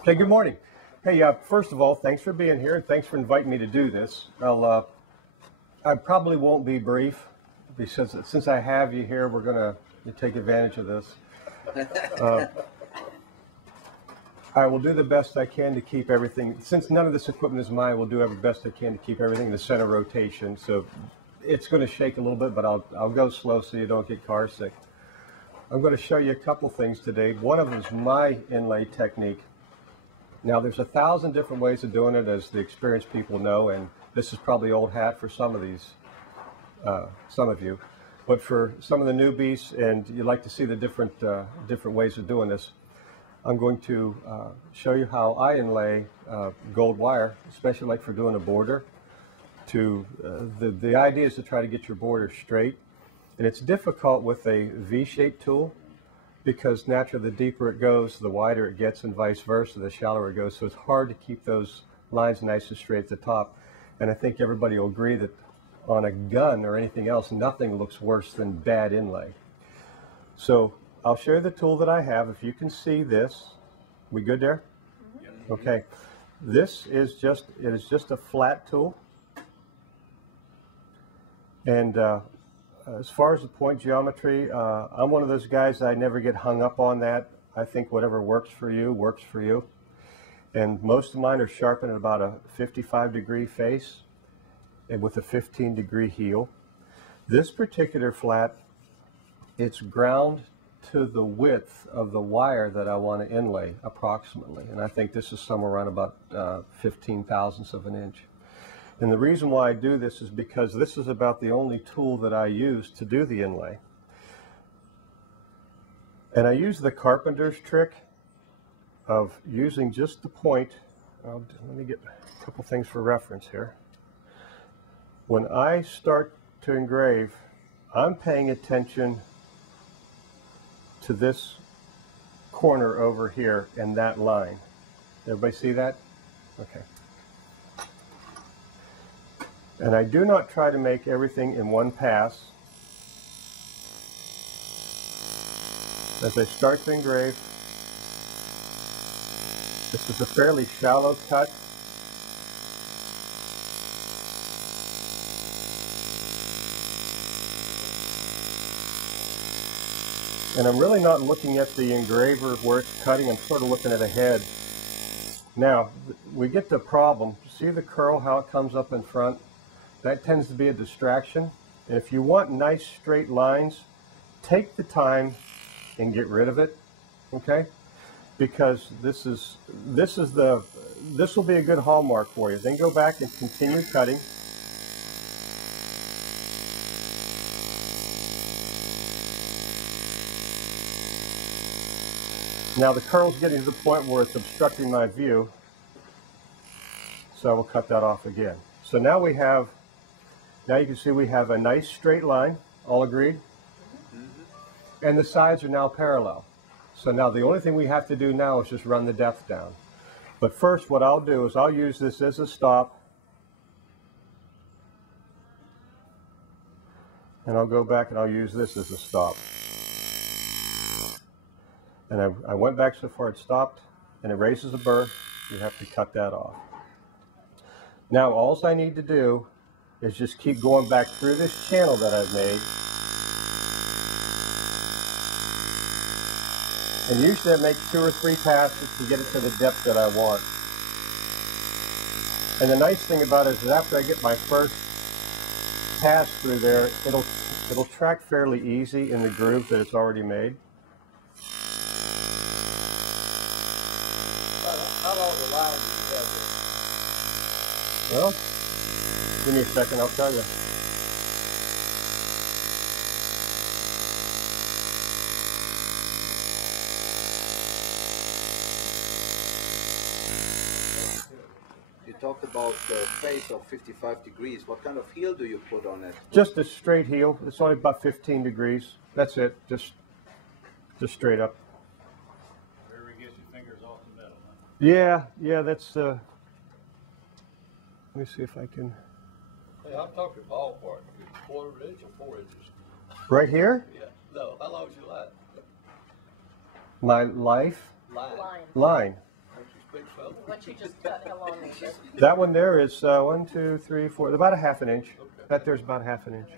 Okay, good morning. Hey, first of all, thanks for being here and thanks for inviting me to do this. I probably won't be brief because since I have you here, we're going to take advantage of this. I will do the best I can to keep everything, since none of this equipment is mine, we'll do the best I can to keep everything in the center rotation. So it's going to shake a little bit, but I'll go slow so you don't get car sick. I'm going to show you a couple things today. One of them is my inlay technique. Now, there's 1,000 different ways of doing it, as the experienced people know, and this is probably old hat for some of these, some of you. But for some of the newbies, and you'd like to see the different ways of doing this, I'm going to show you how I inlay gold wire, especially like for doing a border. The idea is to try to get your border straight, and it's difficult with a V-shaped tool, because naturally the deeper it goes, the wider it gets, and vice versa, the shallower it goes. So it's hard to keep those lines nice and straight at the top. And I think everybody will agree that on a gun or anything else, nothing looks worse than bad inlay. So I'll show you the tool that I have. If you can see this, we good there? Mm-hmm. Okay. This is just a flat tool. And as far as the point geometry, I'm one of those guys, I never get hung up on that. I think whatever works for you, works for you. And most of mine are sharpened at about a 55-degree face and with a 15-degree heel. This particular flat, it's ground to the width of the wire that I want to inlay approximately. And I think this is somewhere around about 15 thousandths of an inch. And the reason why I do this is because this is about the only tool that I use to do the inlay. And I use the carpenter's trick of using just the point. Let me get a couple things for reference here. When I start to engrave, I'm paying attention to this corner over here and that line. Everybody see that? Okay. And I do not try to make everything in one pass. As I start to engrave, this is a fairly shallow cut. And I'm really not looking at the engraver where it's cutting, I'm sort of looking at a head. Now, we get the problem. See the curl, how it comes up in front? That tends to be a distraction. And if you want nice straight lines, take the time and get rid of it, okay? Because this will be a good hallmark for you. Then go back and continue cutting. Now the curl's getting to the point where it's obstructing my view, so I will cut that off again. So now you can see we have a nice straight line, all agreed? Mm-hmm. And the sides are now parallel. So now the only thing we have to do now is just run the depth down. But first what I'll do is I'll use this as a stop. And I'll go back and I'll use this as a stop. And I went back so far it stopped, and it raises a burr. You have to cut that off. Now all I need to do is just keep going back through this channel that I've made. And usually I make 2 or 3 passes to get it to the depth that I want. And the nice thing about it is that after I get my first pass through there, it'll track fairly easy in the groove that it's already made. How long the line do you have there? Well, give me a second, I'll tell you. You talked about the face of 55 degrees. What kind of heel do you put on it? Just a straight heel. It's only about 15 degrees. That's it. Just straight up. Wherever you get your fingers off the metal, huh? Yeah, that's let me see if I can. Hey, I'm talking ballpark. 1/4 inch or 4 inches? Right here? Yeah. No, how long's your line? My life Line. line. big fella. What you just cut along there. That one there is 1, 2, 3, 4, about a half an inch. Okay. That there's about half an inch.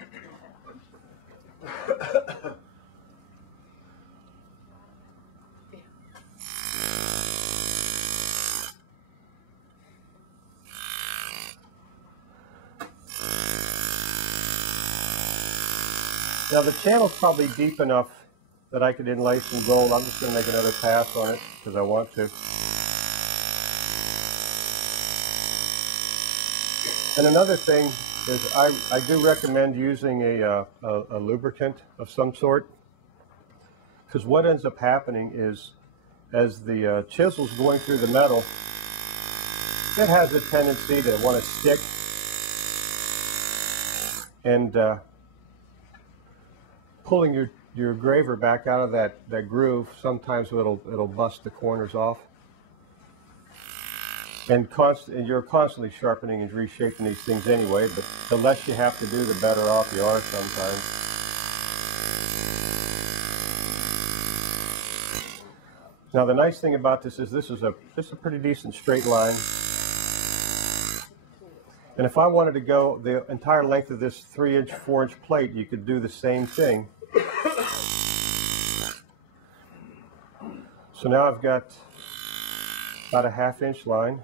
Now the channel's probably deep enough that I could inlay some gold. I'm just going to make another pass on it because I want to. And another thing is I do recommend using a lubricant of some sort, because what ends up happening is as the chisel's going through the metal, it has a tendency to want to stick, and pulling your engraver back out of that groove, sometimes it'll bust the corners off. And you're constantly sharpening and reshaping these things anyway, but the less you have to do, the better off you are sometimes. Now the nice thing about this is a pretty decent straight line. And if I wanted to go the entire length of this 3-inch, 4-inch plate, you could do the same thing. So now I've got about a half-inch line.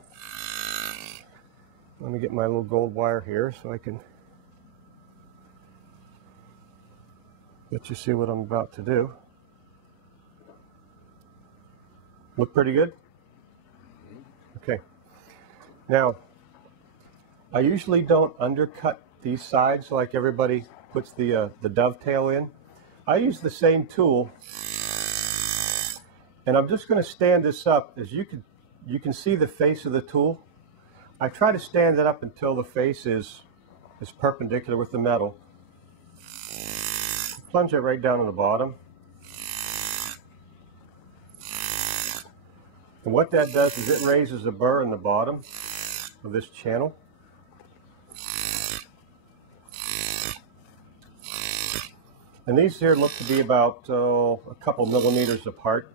Let me get my little gold wire here so I can let you see what I'm about to do. Look pretty good? Okay. Now, I usually don't undercut these sides like everybody puts the dovetail in. I use the same tool, and I'm just going to stand this up. As you can see the face of the tool. I try to stand it up until the face is perpendicular with the metal. Plunge it right down on the bottom. And what that does is it raises a burr in the bottom of this channel. And these here look to be about a couple millimeters apart.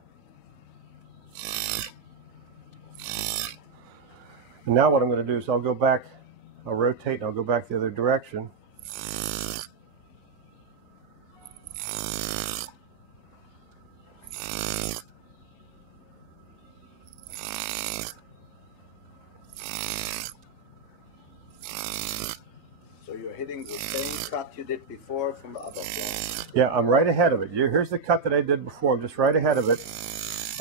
And now what I'm going to do is I'll go back, I'll rotate and I'll go back the other direction. So you're hitting the same cut you did before from the other one? Yeah, I'm right ahead of it. Here's the cut that I did before. I'm just right ahead of it.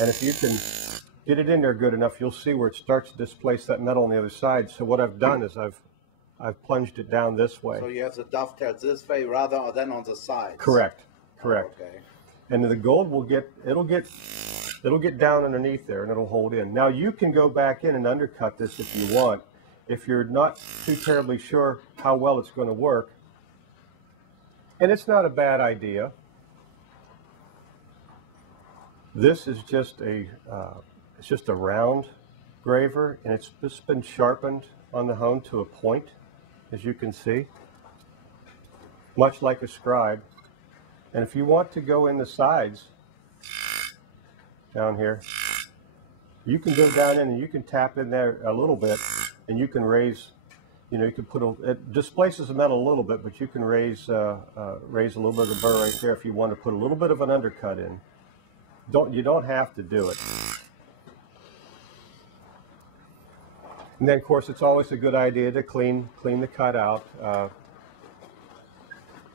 And if you can get it in there good enough, you'll see where it starts to displace that metal on the other side. So what I've done is I've plunged it down this way. So you have the dovetail this way rather than on the sides? Correct, correct. Okay. And the gold will it'll get down underneath there and it'll hold in. Now you can go back in and undercut this if you want. If you're not too terribly sure how well it's going to work. And it's not a bad idea. This is just it's just a round graver, and it's just been sharpened on the hone to a point, as you can see, much like a scribe. And if you want to go in the sides down here, you can go down in and you can tap in there a little bit, and you can raise, you know, you can put it displaces the metal a little bit, but you can raise a little bit of burr right there if you want to put a little bit of an undercut in. You don't have to do it. And then, of course, it's always a good idea to clean the cut out.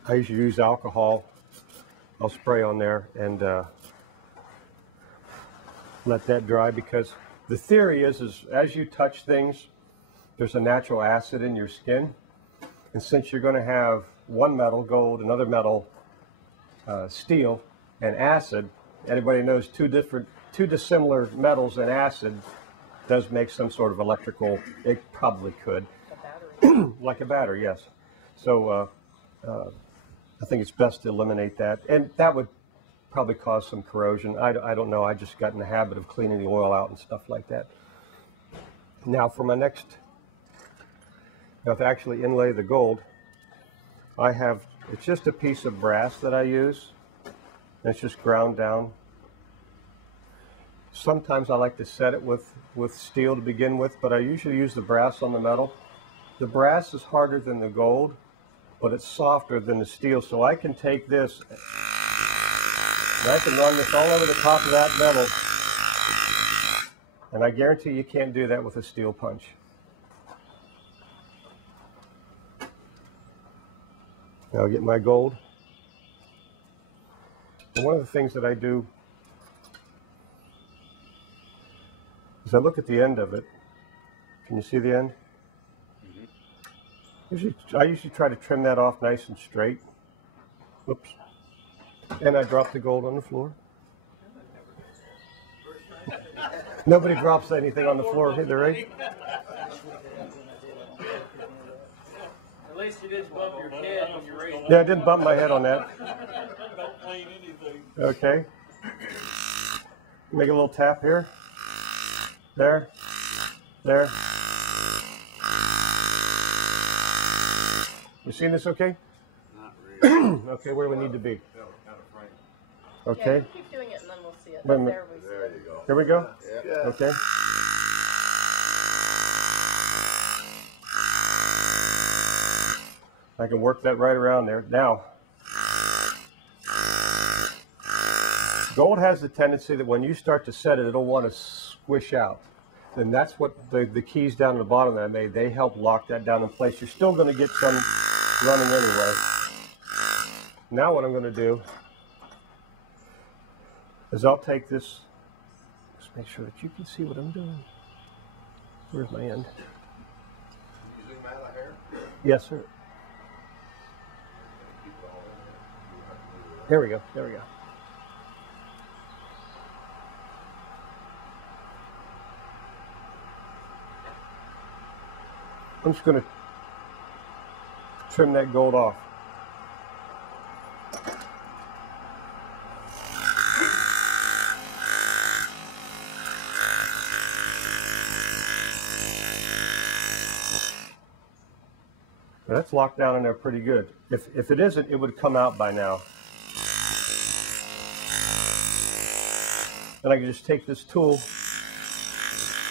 I usually use alcohol. I'll spray on there and let that dry, because the theory is as you touch things, there's a natural acid in your skin. And since you're going to have one metal, gold, another metal, steel, and acid, anybody knows two dissimilar metals and acid does make some sort of electrical, it probably could. A battery. Like a battery, yes. So I think it's best to eliminate that. And that would probably cause some corrosion. I don't know, I just got in the habit of cleaning the oil out and stuff like that. Now for my next, now to actually inlay the gold, it's just a piece of brass that I use. And it's just ground down. Sometimes I like to set it with steel to begin with, but I usually use the brass on the metal. The brass is harder than the gold, but it's softer than the steel. So I can take this and I can run this all over the top of that metal. And I guarantee you can't do that with a steel punch. Now I'll get my gold. And one of the things that I do is I look at the end of it. Can you see the end? I usually try to trim that off nice and straight. Whoops. And I drop the gold on the floor. Nobody drops anything on the floor either, right? At least you didn't bump your head when you raised. Yeah, I didn't bump my head on that. Don't clean anything. Okay. Make a little tap here. There. There. You seeing this okay? Not really. Okay, where do we need to be? Yeah, Okay. you keep doing it and then we'll see it. Wait a minute. There we see There it. you go. Here we go. Yeah. Okay. I can work that right around there. Now, gold has the tendency that when you start to set it, it'll want to squish out. And that's what the keys down at the bottom that I made, they help lock that down in place. You're still going to get some running anyway. Now what I'm going to do is I'll take this, just make sure that you can see what I'm doing. Where's my end? You zoom out of here? Yes, sir. There we go. There we go. I'm just going to trim that gold off. Now that's locked down in there pretty good. If it isn't, it would come out by now. And I can just take this tool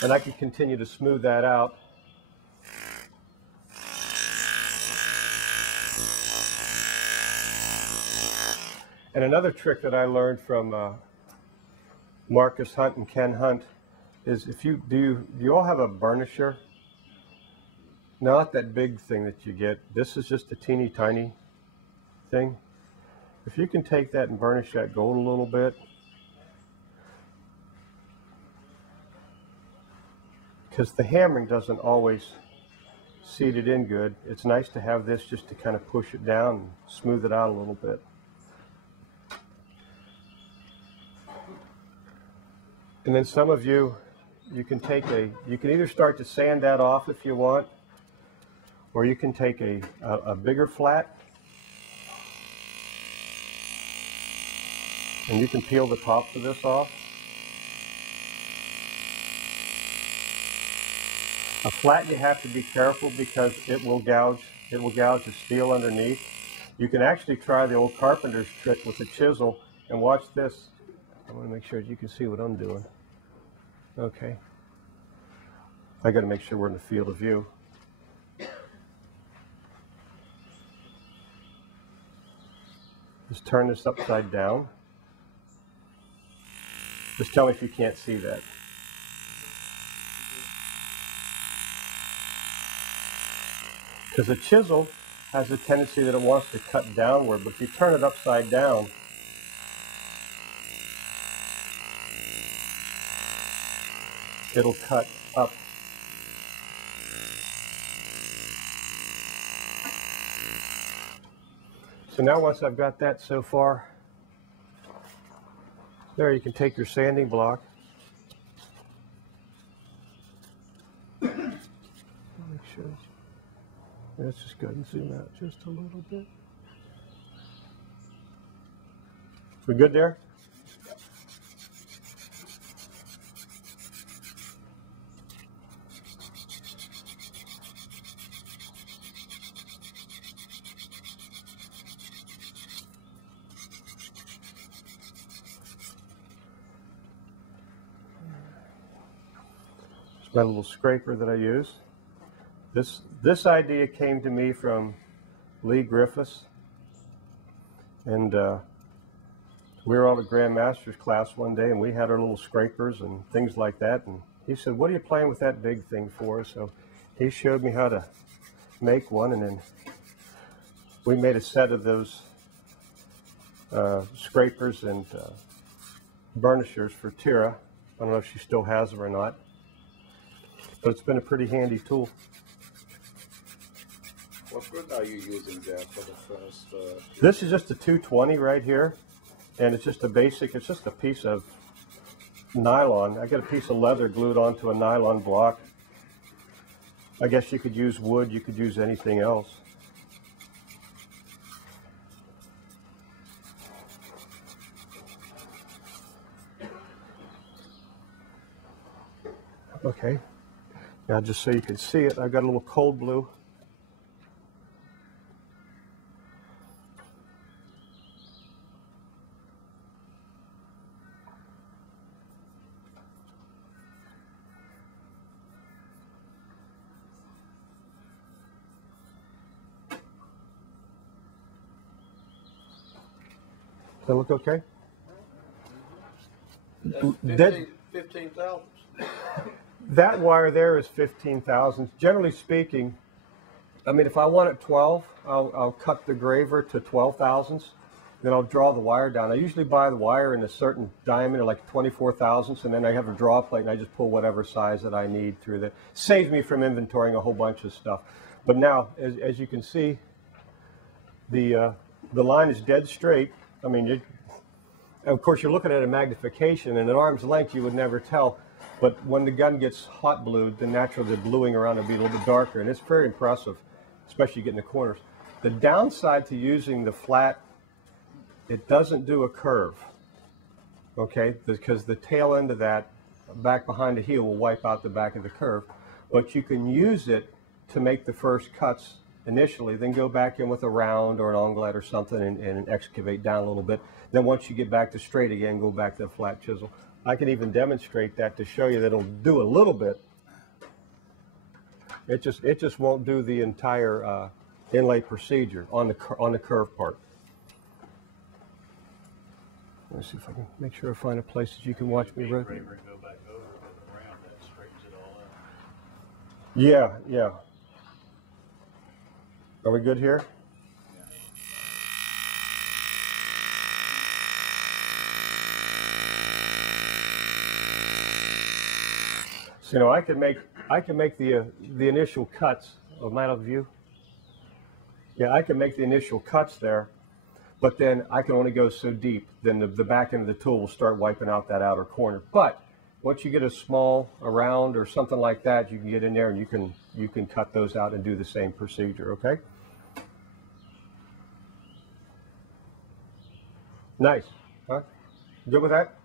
and I can continue to smooth that out. And another trick that I learned from Marcus Hunt and Ken Hunt is if you do you all have a burnisher? Not that big thing that you get. This is just a teeny tiny thing. If you can take that and burnish that gold a little bit, because the hammering doesn't always seat it in good, it's nice to have this just to kind of push it down and smooth it out a little bit. And then some of you can take you can either start to sand that off if you want, or you can take a bigger flat and you can peel the tops of this off. A flat you have to be careful because it will gouge the steel underneath. You can actually try the old carpenter's trick with a chisel and watch this. I want to make sure you can see what I'm doing. Okay. I got to make sure we're in the field of view. Just turn this upside down. Just tell me if you can't see that. Because a chisel has a tendency that it wants to cut downward, but if you turn it upside down, it'll cut up. So now once I've got that so far, there you can take your sanding block. Make sure. Let's just go ahead and zoom out just a little bit. We good there? It's my little scraper that I use. This idea came to me from Lee Griffiths, and we were on a Grandmaster's class one day, and we had our little scrapers and things like that, and he said, "What are you playing with that big thing for?" So he showed me how to make one, and then we made a set of those scrapers and burnishers for Tira. I don't know if she still has them or not, but it's been a pretty handy tool. What grit are you using there for the first? This is just a 220 right here, and it's just a basic, it's just a piece of nylon. I got a piece of leather glued onto a nylon block. I guess you could use wood, you could use anything else. Okay, now just so you can see it, I've got a little cold blue. Does that look okay? That's 15,000. That wire there is 15,000. Generally speaking, I mean, if I want it 12, I'll cut the graver to 12 thousandths. Then I'll draw the wire down. I usually buy the wire in a certain diameter, like 24 thousandths, and then I have a draw plate, and I just pull whatever size that I need through there. Saves me from inventorying a whole bunch of stuff. But now, as you can see, the line is dead straight. I mean, of course, you're looking at a magnification, and at arm's length, you would never tell. But when the gun gets hot blued, then naturally the bluing around will be a little bit darker, and it's very impressive, especially getting the corners. The downside to using the flat, it doesn't do a curve, okay? Because the tail end of that, back behind the heel, will wipe out the back of the curve. But you can use it to make the first cuts initially, then go back in with a round or an onglet or something and excavate down a little bit. Then once you get back to straight again, go back to the flat chisel. I can even demonstrate that to show you that it'll do a little bit. It just won't do the entire inlay procedure on the curve part. Let's see if I can make sure I find a place that you can watch me rotate. Engraver and go back over with around that straightens it all out. Yeah, yeah. Are we good here? So, you know, I can make the initial cuts. Oh, might have view. Yeah, I can make the initial cuts there, but then I can only go so deep. Then the back end of the tool will start wiping out that outer corner. But once you get a round or something like that, you can get in there and you can cut those out and do the same procedure. Okay. Nice. Huh? Good with that?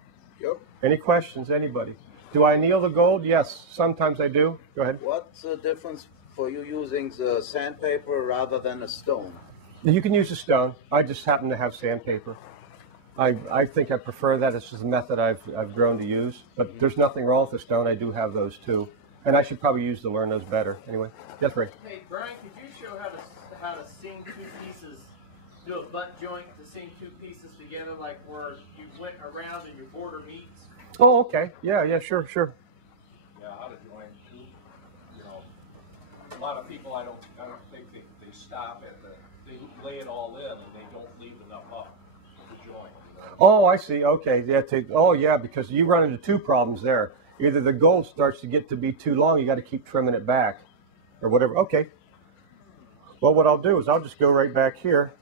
Yep. Any questions, anybody? Do I anneal the gold? Yes, sometimes I do. Go ahead. What's the difference for you using the sandpaper rather than a stone? You can use a stone. I just happen to have sandpaper. I think I prefer that. It's just a method I've grown to use. But there's nothing wrong with the stone. I do have those too. And I should probably use to learn those better. Anyway, yes, Ray. Hey, Brian, could you show how to seam two pieces, do a butt joint to seam two pieces together, like where you went around and your border meets? Oh, okay. Yeah, sure. Yeah, how to join two. You know, a lot of people, I don't think they stop at they lay it all in and they don't leave enough up to join. You know? Oh, I see. Okay. Yeah, because you run into two problems there. Either the gold starts to get to be too long, you got to keep trimming it back or whatever. Okay. Well, what I'll do is I'll just go right back here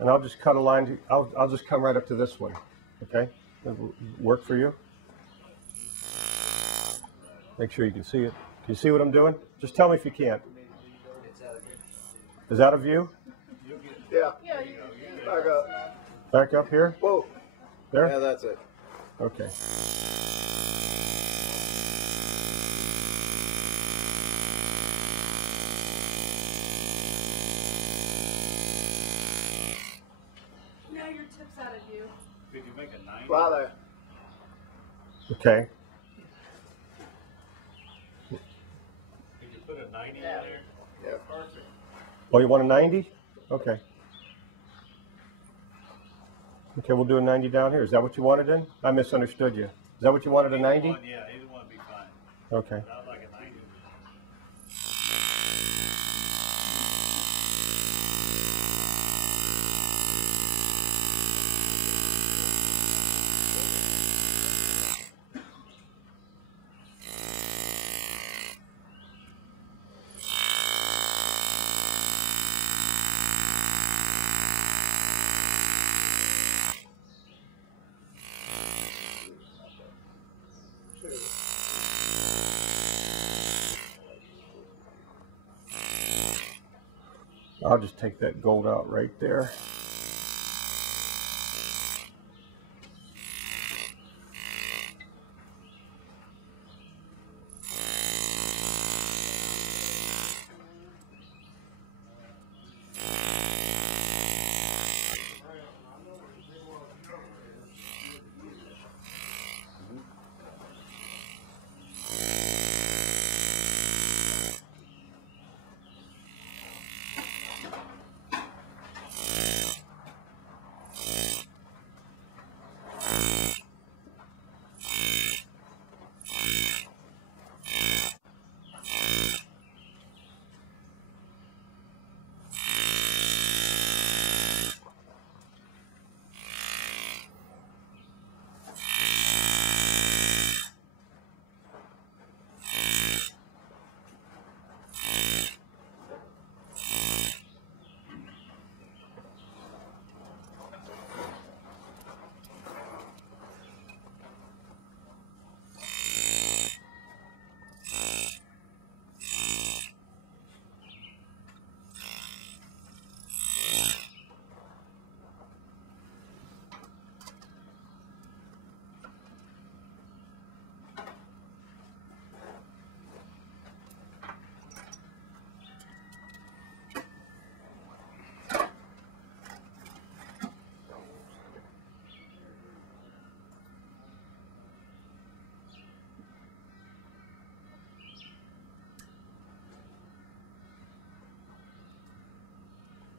and I'll just cut a line. I'll just come right up to this one. Okay. That'll work for you? Make sure you can see it. Can you see what I'm doing? Just tell me if you can't. Is that a view? Yeah. Yeah, Back up. Back up here? Whoa. There? Yeah, that's it. Okay. now your tip's out of view. Could you make a 90? Father. Okay. 90 in there? Yeah. Perfect. Oh, you want a 90? Okay. Okay, we'll do a 90 down here. Is that what you wanted then? I misunderstood you. Is that what you wanted, a 90? Yeah, either one would be fine. Okay. I'd like a 90. I'll just take that gold out right there.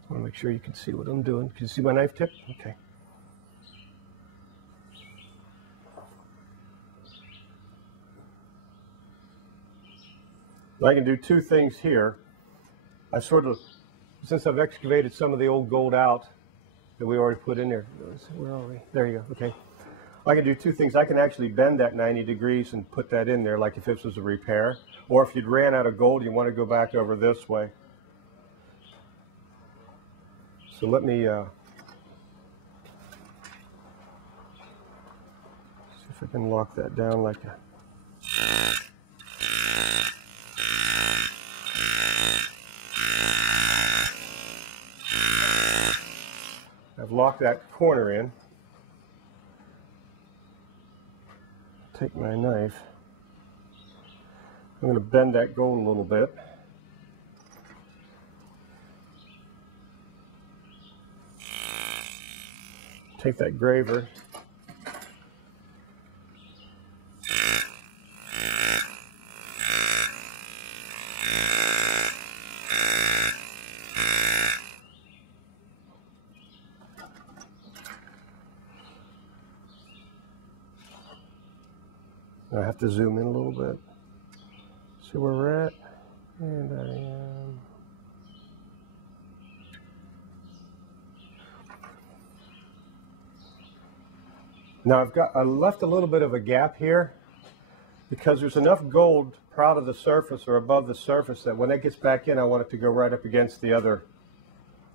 I want to make sure you can see what I'm doing. Can you see my knife tip? Okay. I can do two things here. I sort of, since I've excavated some of the old gold out that we already put in there. Where are we? There you go. Okay. I can do two things. I can actually bend that 90 degrees and put that in there like if this was a repair. Or if you'd ran out of gold, you want to go back over this way. So let me see if I can lock that down like a... I've locked that corner in. Take my knife. I'm going to bend that gold a little bit. Take that graver. I have to zoom in a little bit. See where we're at. And I am. Now I left a little bit of a gap here because there's enough gold proud of the surface or above the surface that when it gets back in, I want it to go right up against the other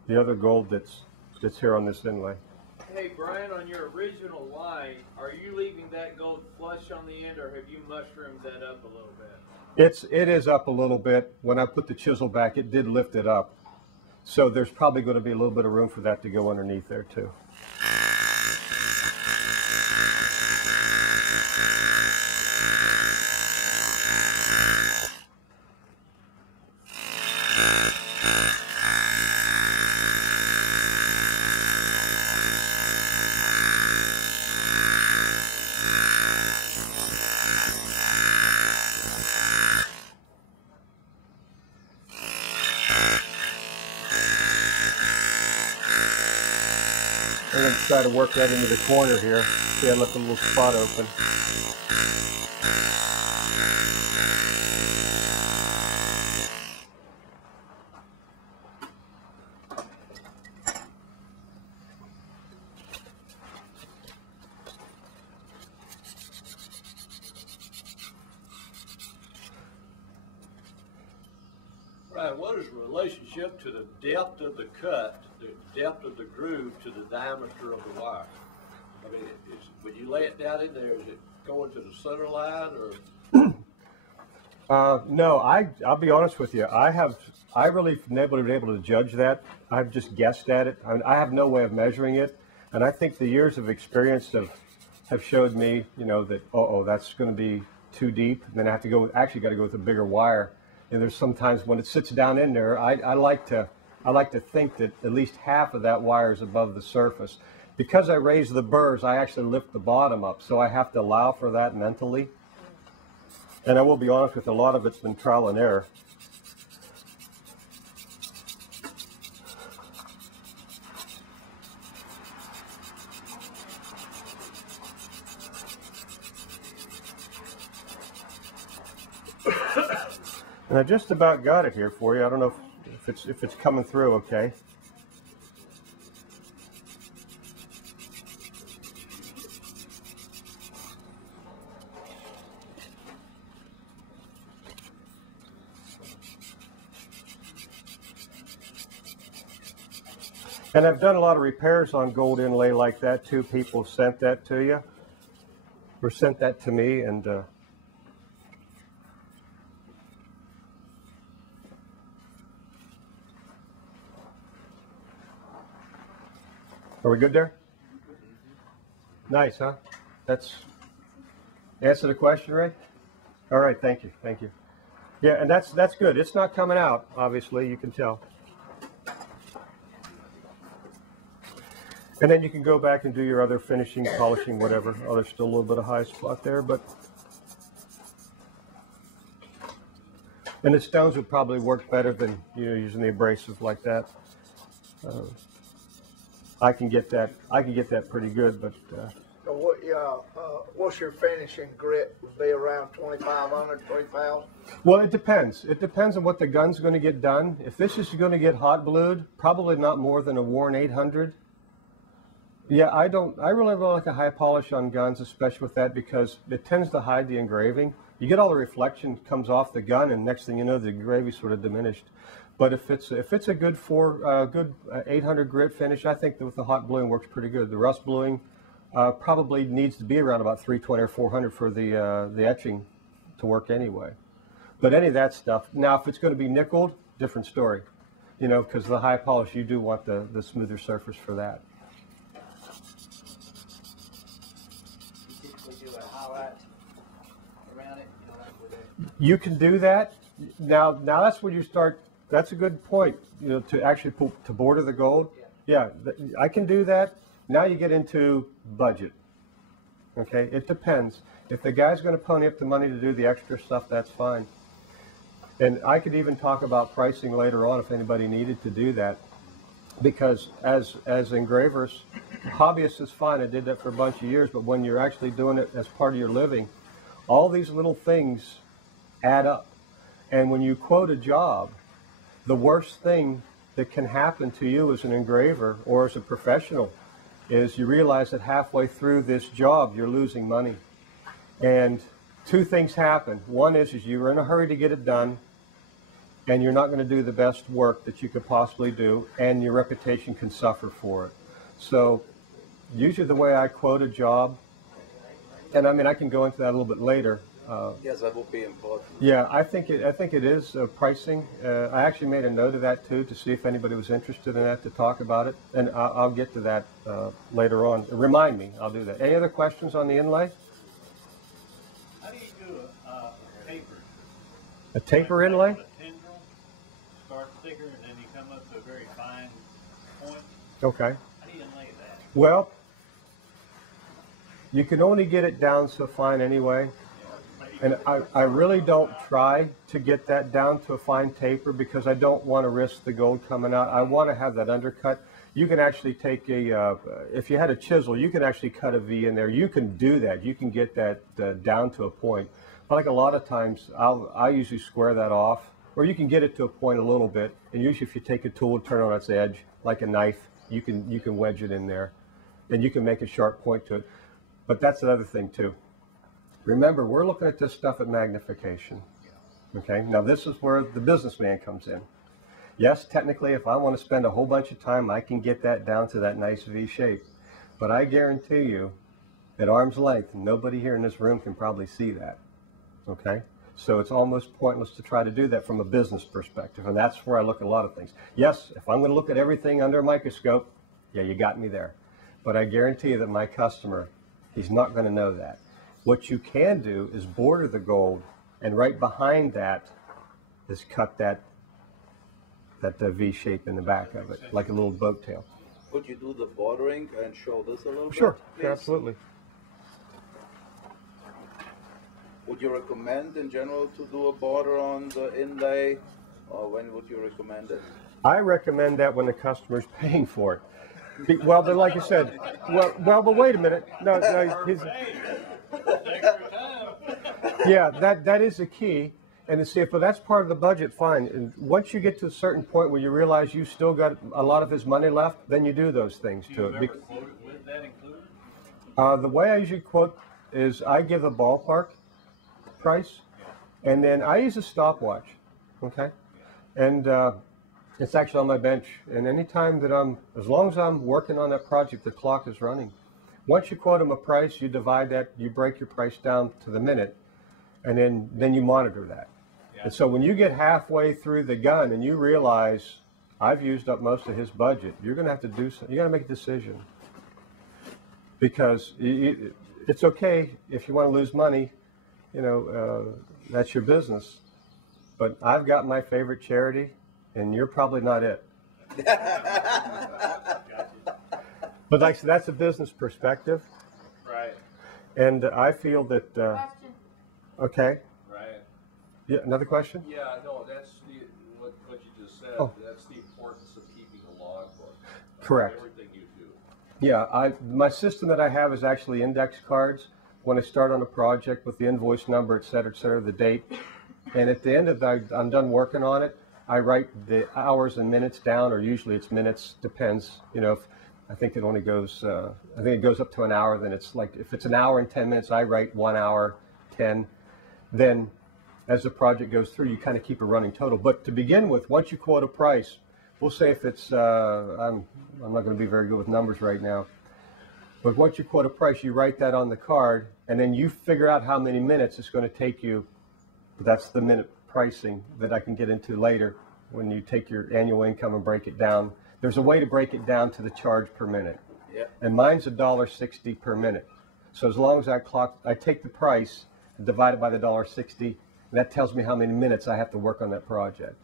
gold that's here on this inlay. Hey Brian, on your original line, are you leaving that gold flush on the end, or have you mushroomed that up a little bit? It is up a little bit. When I put the chisel back, it did lift it up. So there's probably going to be a little bit of room for that to go underneath there too. I'm going to try to work that into the corner here. See, I left a little spot open. Brian, what is the relationship to the depth of the cut, the depth of the groove to the diameter of the wire? I mean, when you lay it down in there, is it going to the center line or? No, I'll be honest with you. I really never been able to judge that. I've just guessed at it. I have no way of measuring it, and I think the years of experience have showed me, you know, that that's going to be too deep. And then I have to go. Actually, got to go with a bigger wire. And there's sometimes when it sits down in there, I like to think that at least half of that wire is above the surface. Because I raise the burrs, I actually lift the bottom up, so I have to allow for that mentally. And I will be honest with you, a lot of it's been trial and error. And I just about got it here for you. I don't know if it's coming through okay. And I've done a lot of repairs on gold inlay like that too. People sent that to you, or sent that to me, and are we good there? Nice, huh? That's answer the question, Ray? All right, thank you, thank you. Yeah, and that's good. It's not coming out, obviously, you can tell. And then you can go back and do your other finishing, polishing, whatever. Oh, there's still a little bit of high spot there, but. And the stones would probably work better than, you know, using the abrasive like that. I can get that pretty good, but. So what's your finishing grit? Would be around 2,500, 3,000? Well, it depends. It depends on what the gun's going to get done. If this is going to get hot blued, probably not more than a Warren 800. Yeah, I really don't like a high polish on guns, especially with that, because it tends to hide the engraving. You get all the reflection comes off the gun, and next thing you know, the engraving's sort of diminished. But if it's a good 800 grit finish, I think that with the hot bluing works pretty good. The rust bluing probably needs to be around about 320 or 400 for the etching to work anyway. But any of that stuff. Now, if it's going to be nickeled, different story. You know, because the high polish, you do want the smoother surface for that. You can do that. Now that's when you start. That's a good point. You know, to actually to border the gold. Yeah, I can do that. Now you get into budget. Okay, it depends. If the guy's going to pony up the money to do the extra stuff, that's fine. And I could even talk about pricing later on if anybody needed to do that. Because as engravers, hobbyists is fine. I did that for a bunch of years. But when you're actually doing it as part of your living, all these little things add up. And when you quote a job, the worst thing that can happen to you as an engraver or as a professional is you realize that halfway through this job you're losing money. And two things happen. One is you're in a hurry to get it done, and you're not going to do the best work that you could possibly do, and your reputation can suffer for it. So usually the way I quote a job, and I mean I can go into that a little bit later. Yes, that would be important. Yeah, I think it is pricing. I actually made a note of that too to see if anybody was interested in that to talk about it, and I'll get to that later on. Remind me, I'll do that. Any other questions on the inlay? How do you do a taper? A taper inlay? A tendril, start thicker, and then you come up to a very fine point. Okay. How do you inlay that? Well, you can only get it down so fine anyway. And I really don't try to get that down to a fine taper because I don't want to risk the gold coming out. I want to have that undercut. you can actually take if you had a chisel, you can actually cut a V in there. You can do that. You can get that down to a point. But like a lot of times, I usually square that off, or you can get it to a point a little bit. And usually if you take a tool and turn it on its edge, like a knife, you can wedge it in there. And you can make a sharp point to it. But that's another thing too. Remember, we're looking at this stuff at magnification. Okay, now this is where the businessman comes in. Yes, technically, if I want to spend a whole bunch of time, I can get that down to that nice V shape. But I guarantee you, at arm's length, nobody here in this room can probably see that. Okay, so it's almost pointless to try to do that from a business perspective. And that's where I look at a lot of things. Yes, if I'm going to look at everything under a microscope, yeah, you got me there. But I guarantee you that my customer, he's not going to know that. What you can do is border the gold, and right behind that is cut that V shape in the back of it, like a little boat tail. Could you do the bordering and show this a little Sure, bit? Please? absolutely. Would you recommend in general to do a border on the inlay, or when would you recommend it? I recommend that when the customer's paying for it. Well, but like I said, well, but wait a minute. No, yeah, that is the key. And to see if that's part of the budget, fine. And once you get to a certain point where you realize you still got a lot of his money left, then you do those things to it. Ever quoted with that included? The way I usually quote is I give a ballpark price, and then I use a stopwatch. Okay, and it's actually on my bench. And anytime that as long as I'm working on that project, the clock is running. Once you quote them a price, you divide that, you break your price down to the minute, and then you monitor that. Yeah. And so when you get halfway through the gun and you realize I've used up most of his budget, you're going to have to do something. You got to make a decision, because it's okay if you want to lose money. You know, that's your business. But I've got my favorite charity, and you're probably not it. But like, so that's a business perspective. Right. And I feel that. Question. Okay. Right. Yeah. Another question? Yeah. No. That's what you just said. Oh. That's the importance of keeping a logbook. Correct. Everything you do. Yeah. My system that I have is actually index cards. When I start on a project with the invoice number, et cetera, the date, and at the end of I'm done working on it, I write the hours and minutes down, or usually it's minutes. Depends. You know, I think it only goes. I think it goes up to an hour. Then it's like if it's an hour and 10 minutes, I write 1 hour 10. Then, as the project goes through, you kind of keep a running total. But to begin with, once you quote a price, we'll say if it's. I'm not going to be very good with numbers right now. But once you quote a price, you write that on the card, and then you figure out how many minutes it's going to take you. That's the minute pricing that I can get into later when you take your annual income and break it down. There's a way to break it down to the charge per minute. Yep. And mine's $1.60 per minute. So as long as I take the price, divide it by the $1.60, that tells me how many minutes I have to work on that project.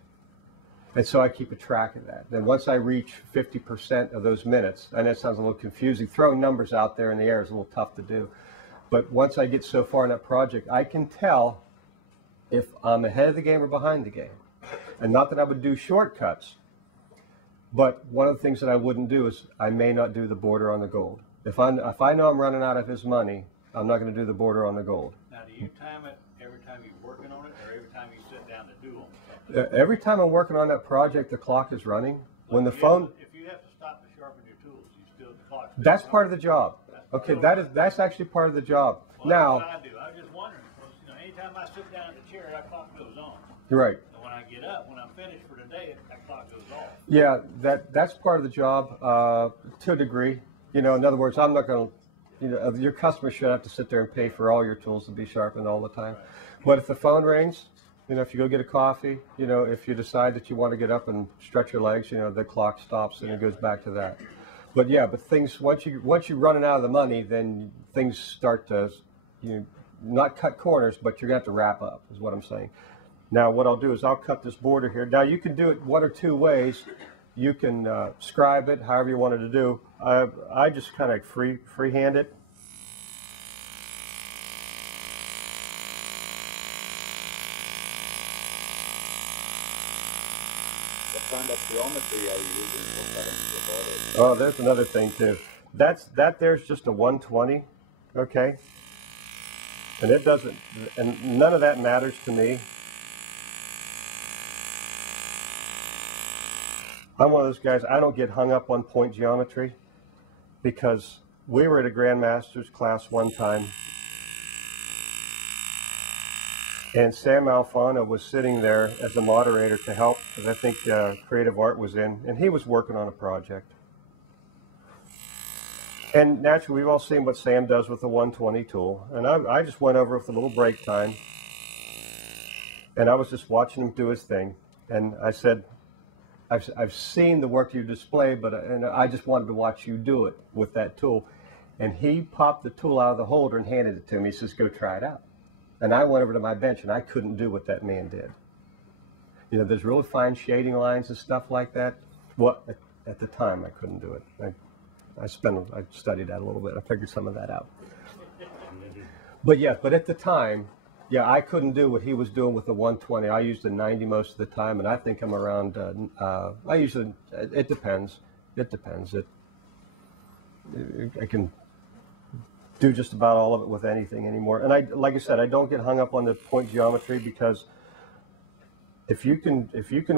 And so I keep a track of that. Then once I reach 50% of those minutes, I know it sounds a little confusing, throwing numbers out there in the air is a little tough to do. But once I get so far in that project, I can tell if I'm ahead of the game or behind the game. And not that I would do shortcuts, but one of the things that I wouldn't do is I may not do the border on the gold. If I know I'm running out of his money, I'm not going to do the border on the gold. Now, do you time it every time you're working on it, or every time you sit down to do them? Every time I'm working on that project, the clock is running. When the phone, if you have to stop to sharpen your tools, you still the clock. that's part of the job. Okay, that's actually part of the job. Well, Now, that's what I do. I was just wondering, because anytime I sit down in the chair, that clock goes on. you're right. And when I get up, when I'm finished for the day, that clock goes off. Yeah, that's part of the job to a degree. In other words, I'm not going to. Your customer should have to sit there and pay for all your tools to be sharpened all the time. But if the phone rings, if you go get a coffee, if you decide that you want to get up and stretch your legs, the clock stops and it goes back to that. But yeah, things once you're running out of the money, then things start to, not cut corners, but you're gonna have to wrap up, is what I'm saying. Now, what I'll do is I'll cut this border here. Now, you can do it one or two ways. You can scribe it, however you wanted to do. I just kind of freehand it. kind of geometry are you using for cutting the border? Oh, there's another thing too. There's just a 120, okay? And it doesn't, and none of that matters to me. I'm one of those guys, I don't get hung up on point geometry, because we were at a Grandmaster's class one time, and Sam Alfano was sitting there as a moderator to help, because I think Creative Art was in, and he was working on a project. And naturally, we've all seen what Sam does with the 120 tool, and I just went over with a little break time, and I was just watching him do his thing, and I said, I've seen the work you display, but and I just wanted to watch you do it with that tool. And he popped the tool out of the holder and handed it to me. He says, go try it out. And I went over to my bench, and I couldn't do what that man did. You know, there's really fine shading lines and stuff like that. Well, at the time, I couldn't do it. I studied that a little bit. I figured some of that out. But yeah, but at the time, yeah, I couldn't do what he was doing with the 120. I used the 90 most of the time, and I think I'm around, I usually, it depends. It depends. I can do just about all of it with anything anymore. And like I said, I don't get hung up on the point geometry, because if you can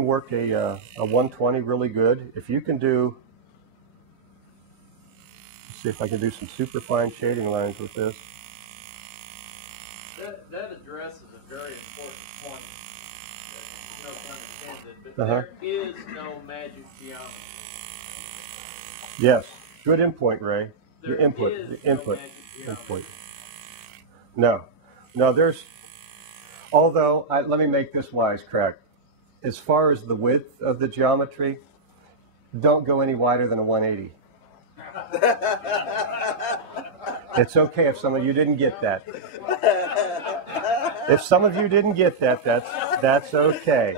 work a 120 really good, if you can do, let's see if I can do some super fine shading lines with this. That addresses a very important point. No pun intended, but there is no magic geometry. Yes, good input, Ray. There The input, is the no input, magic geometry. input. No, there's. Although, let me make this wisecrack. As far as the width of the geometry, don't go any wider than a 180. It's okay if some of you didn't get that. If some of you didn't get that, that's okay.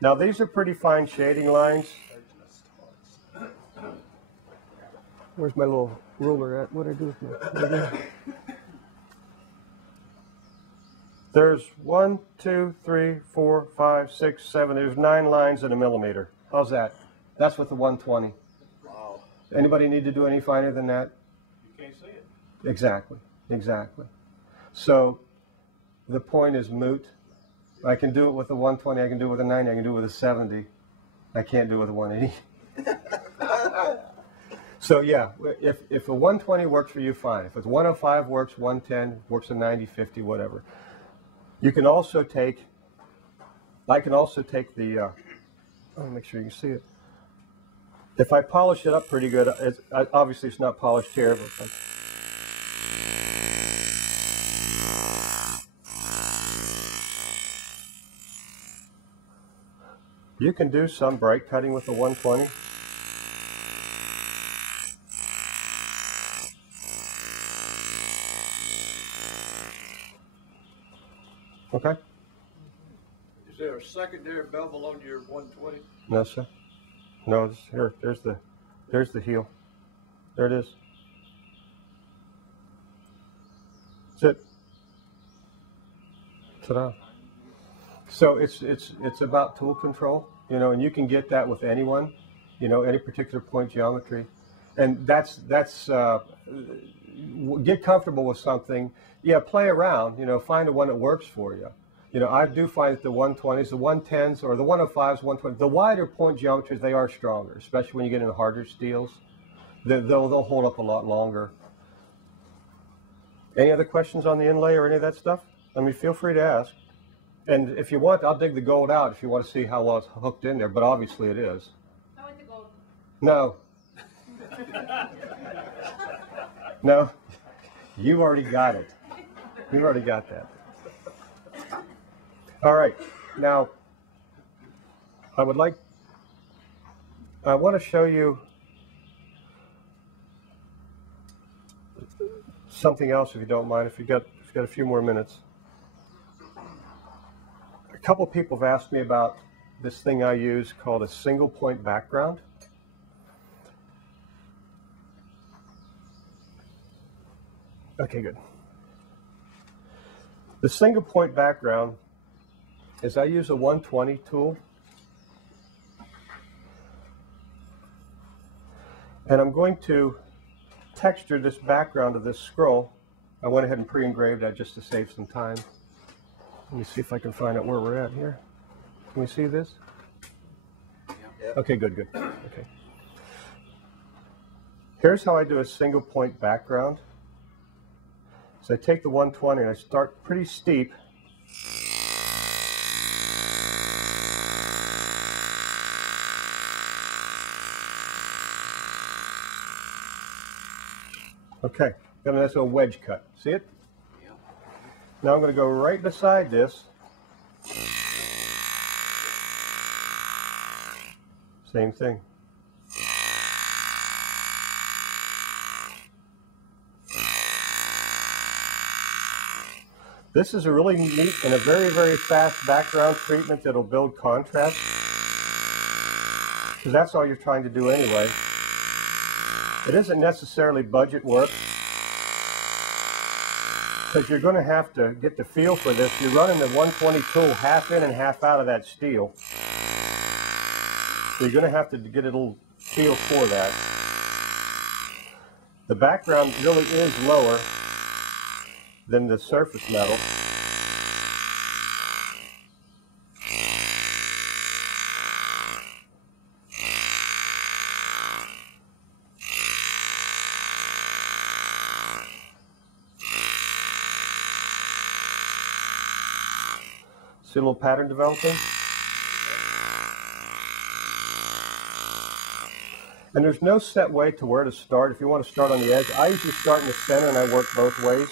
Now these are pretty fine shading lines. Where's my little ruler at? What did I do with my? There's 1, 2, 3, 4, 5, 6, 7. There's 9 lines in a millimeter. How's that? That's with the 120. Wow. Anybody need to do any finer than that? You can't see it. Exactly, exactly. So the point is moot. I can do it with a 120, I can do it with a 90, I can do it with a 70. I can't do it with a 180. So yeah, if a 120 works for you, fine. If it's 105 works, 110 works, a 90, 50, whatever. You can also take, I can also take the, I'll make sure you can see it. If I polish it up pretty good, obviously it's not polished here, but you can do some bright cutting with the 120. Okay. Is there a secondary bevel on your 120? No, sir. No, here. There's the heel. There it is. That's it. Ta-da. So it's about tool control, you know, and you can get that with anyone, you know, any particular point geometry, and that's get comfortable with something. Yeah, play around, you know, find the one that works for you. You know, I do find that the 120s, the 110s, or the 105s, 120s, the wider point geometries, they are stronger, especially when you get into harder steels. They'll hold up a lot longer. Any other questions on the inlay or any of that stuff? I mean, feel free to ask. And if you want, I'll dig the gold out if you want to see how well it's hooked in there, but obviously it is. I want the gold. No. No. You already got it. You've already got that. All right. Now, I want to show you something else, if you don't mind, if you've got a few more minutes. A couple people have asked me about this thing I use called a single point background. Okay, good. The single point background is I use a 120 tool. And I'm going to texture this background of this scroll. I went ahead and pre-engraved that just to save some time. Let me see if I can find out where we're at here. Can we see this? Yep. Okay, good, good. Okay. Here's how I do a single point background. So I take the 120 and I start pretty steep. Okay, then that's a wedge cut. See it? Yeah. Now I'm going to go right beside this. Same thing. This is a really neat and a very, very fast background treatment that'll build contrast, because that's all you're trying to do anyway. It isn't necessarily budget work, because you're going to have to get the feel for this. You're running the 120 tool half in and half out of that steel. So you're going to have to get a little feel for that. The background really is lower than the surface metal. See a little pattern developing? And there's no set way to where to start. If you want to start on the edge, I usually start in the center and I work both ways.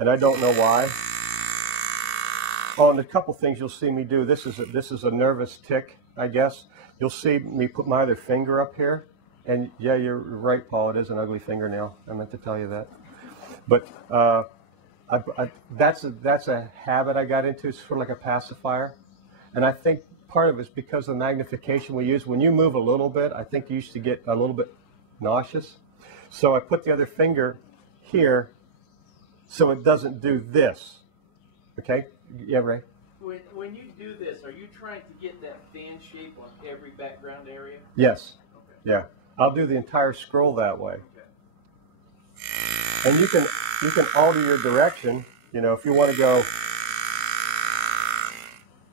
And I don't know why. Oh, and a couple things you'll see me do. This is a nervous tick, I guess. You'll see me put my other finger up here. And yeah, you're right, Paul. It is an ugly fingernail. I meant to tell you that. But that's a habit I got into. It's sort of like a pacifier. And I think part of it's because of the magnification we use. When you move a little bit, I think you used to get a little bit nauseous. So I put the other finger here so it doesn't do this. Okay? Yeah, Ray? When you do this, are you trying to get that fan shape on every background area? Yes. Okay. Yeah. I'll do the entire scroll that way. Okay. And you can alter your direction. You know, if you want to go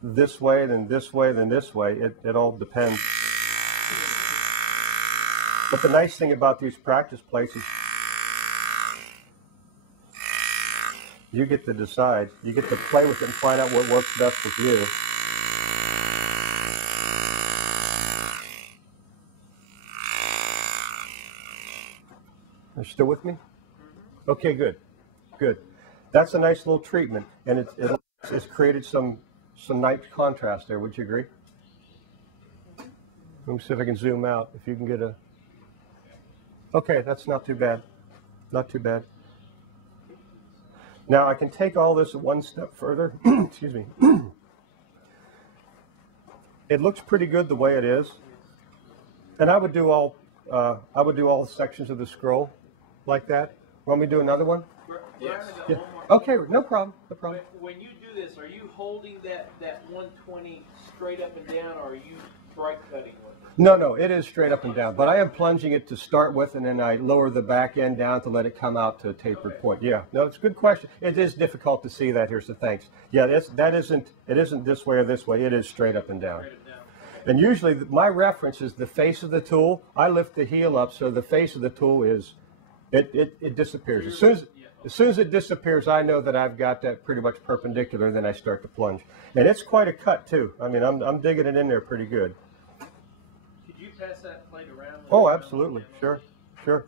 this way, then this way, then this way, it all depends. But the nice thing about these practice places, you get to decide. You get to play with it and find out what works best with you. Are you still with me? Okay, good. Good. That's a nice little treatment, and it's created some nice contrast there. Would you agree? Let me see if I can zoom out. If you can get a... Okay, that's not too bad. Not too bad. Now I can take all this one step further. Excuse me. It looks pretty good the way it is, and I would do all the sections of the scroll like that. Want me to do another one? Yes. Yeah. Okay, no problem. No problem. When you do this, are you holding that 120 straight up and down, or are you bright cutting with it? No, it is straight up and down, but I am plunging it to start with, and then I lower the back end down to let it come out to a tapered point. Yeah, no, it's a good question. It is difficult to see that here, so thanks. Yeah, it isn't this way or this way. It is straight up and down. Straight up down. Okay. And usually my reference is the face of the tool. I lift the heel up, so the face of the tool is, it disappears. As soon as it disappears, I know that I've got that pretty much perpendicular, and then I start to plunge. And it's quite a cut too. I mean, I'm digging it in there pretty good. Could you pass that plate around? Oh, absolutely. Sure, sure.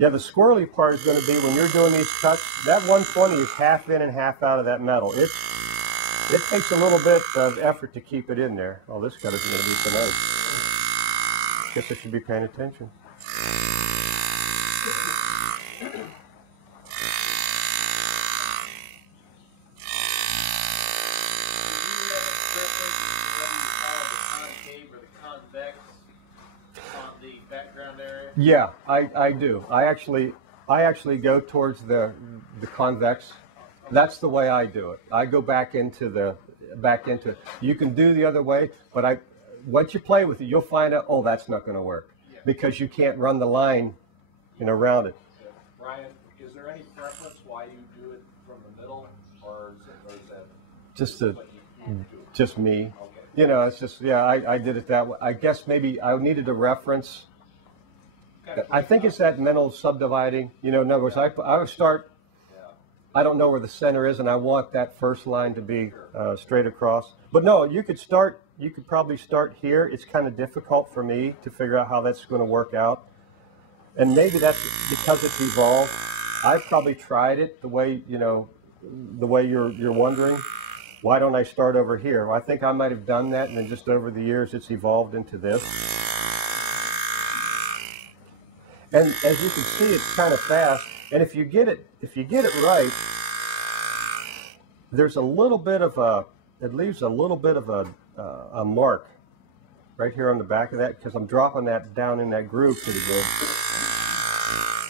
Yeah, the squirrely part is going to be when you're doing these cuts. That 120 is half in and half out of that metal. It takes a little bit of effort to keep it in there. Oh, this cut isn't going to be so nice. Guess I should be paying attention. Yeah, I do. I actually go towards the convex. That's the way I do it. I go back into it. You can do the other way, but once you play with it, you'll find out, oh, that's not going to work because you can't run the line, around it. Brian, is there any preference why you do it from the middle, or is that Just what you do? just me. Okay. It's just, yeah, I did it that way. I guess maybe I needed a reference. I think it's that mental subdividing. In other words, I would start, I don't know where the center is, and I want that first line to be straight across. But no, you could probably start here. It's kind of difficult for me to figure out how that's going to work out. And maybe that's because it's evolved. I've probably tried it the way, the way you're wondering. Why don't I start over here? Well, I think I might have done that, and then just over the years, it's evolved into this. And as you can see, it's kind of fast. And if you get it right, there's a little bit of it leaves a little bit of a mark right here on the back of that, because I'm dropping that down in that groove pretty good.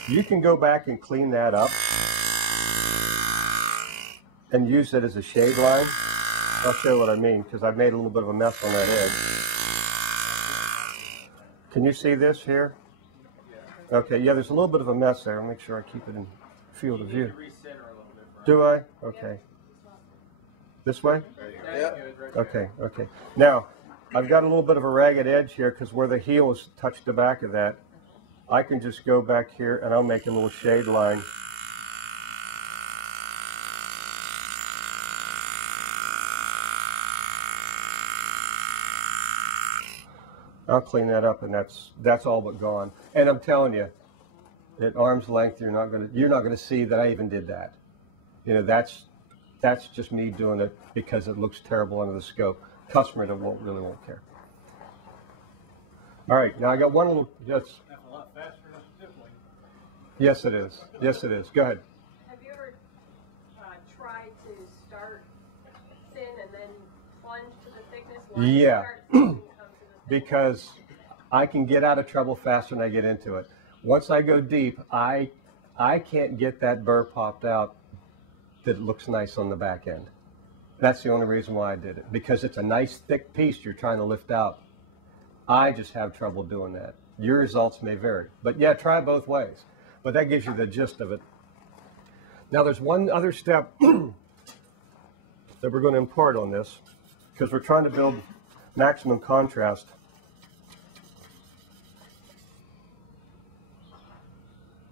You can go back and clean that up and use it as a shade line. I'll show you what I mean, because I've made a little bit of a mess on that edge. Can you see this here? Okay, yeah, there's a little bit of a mess there. I'll make sure I keep it in field of view. Do I? Okay. This way? Yeah. Okay, okay. Now, I've got a little bit of a ragged edge here, because where the heel has touched the back of that, I can just go back here and I'll make a little shade line. I'll clean that up, and that's all but gone. And I'm telling you, at arm's length, you're not gonna see that I even did that. That's just me doing it because it looks terrible under the scope. Customer really won't care. All right, now I got one little. That's a lot faster than stippling. Yes, it is. Yes, it is. Go ahead. Have you ever tried to start thin and then plunge to the thickness? Why do you Yeah. start thin and come to the thickness? Because I can get out of trouble faster than I get into it. Once I go deep, I can't get that burr popped out that looks nice on the back end. That's the only reason why I did it, because it's a nice thick piece you're trying to lift out. I just have trouble doing that. Your results may vary, but yeah, try both ways. But that gives you the gist of it. Now there's one other step that we're going to impart on this, because we're trying to build maximum contrast.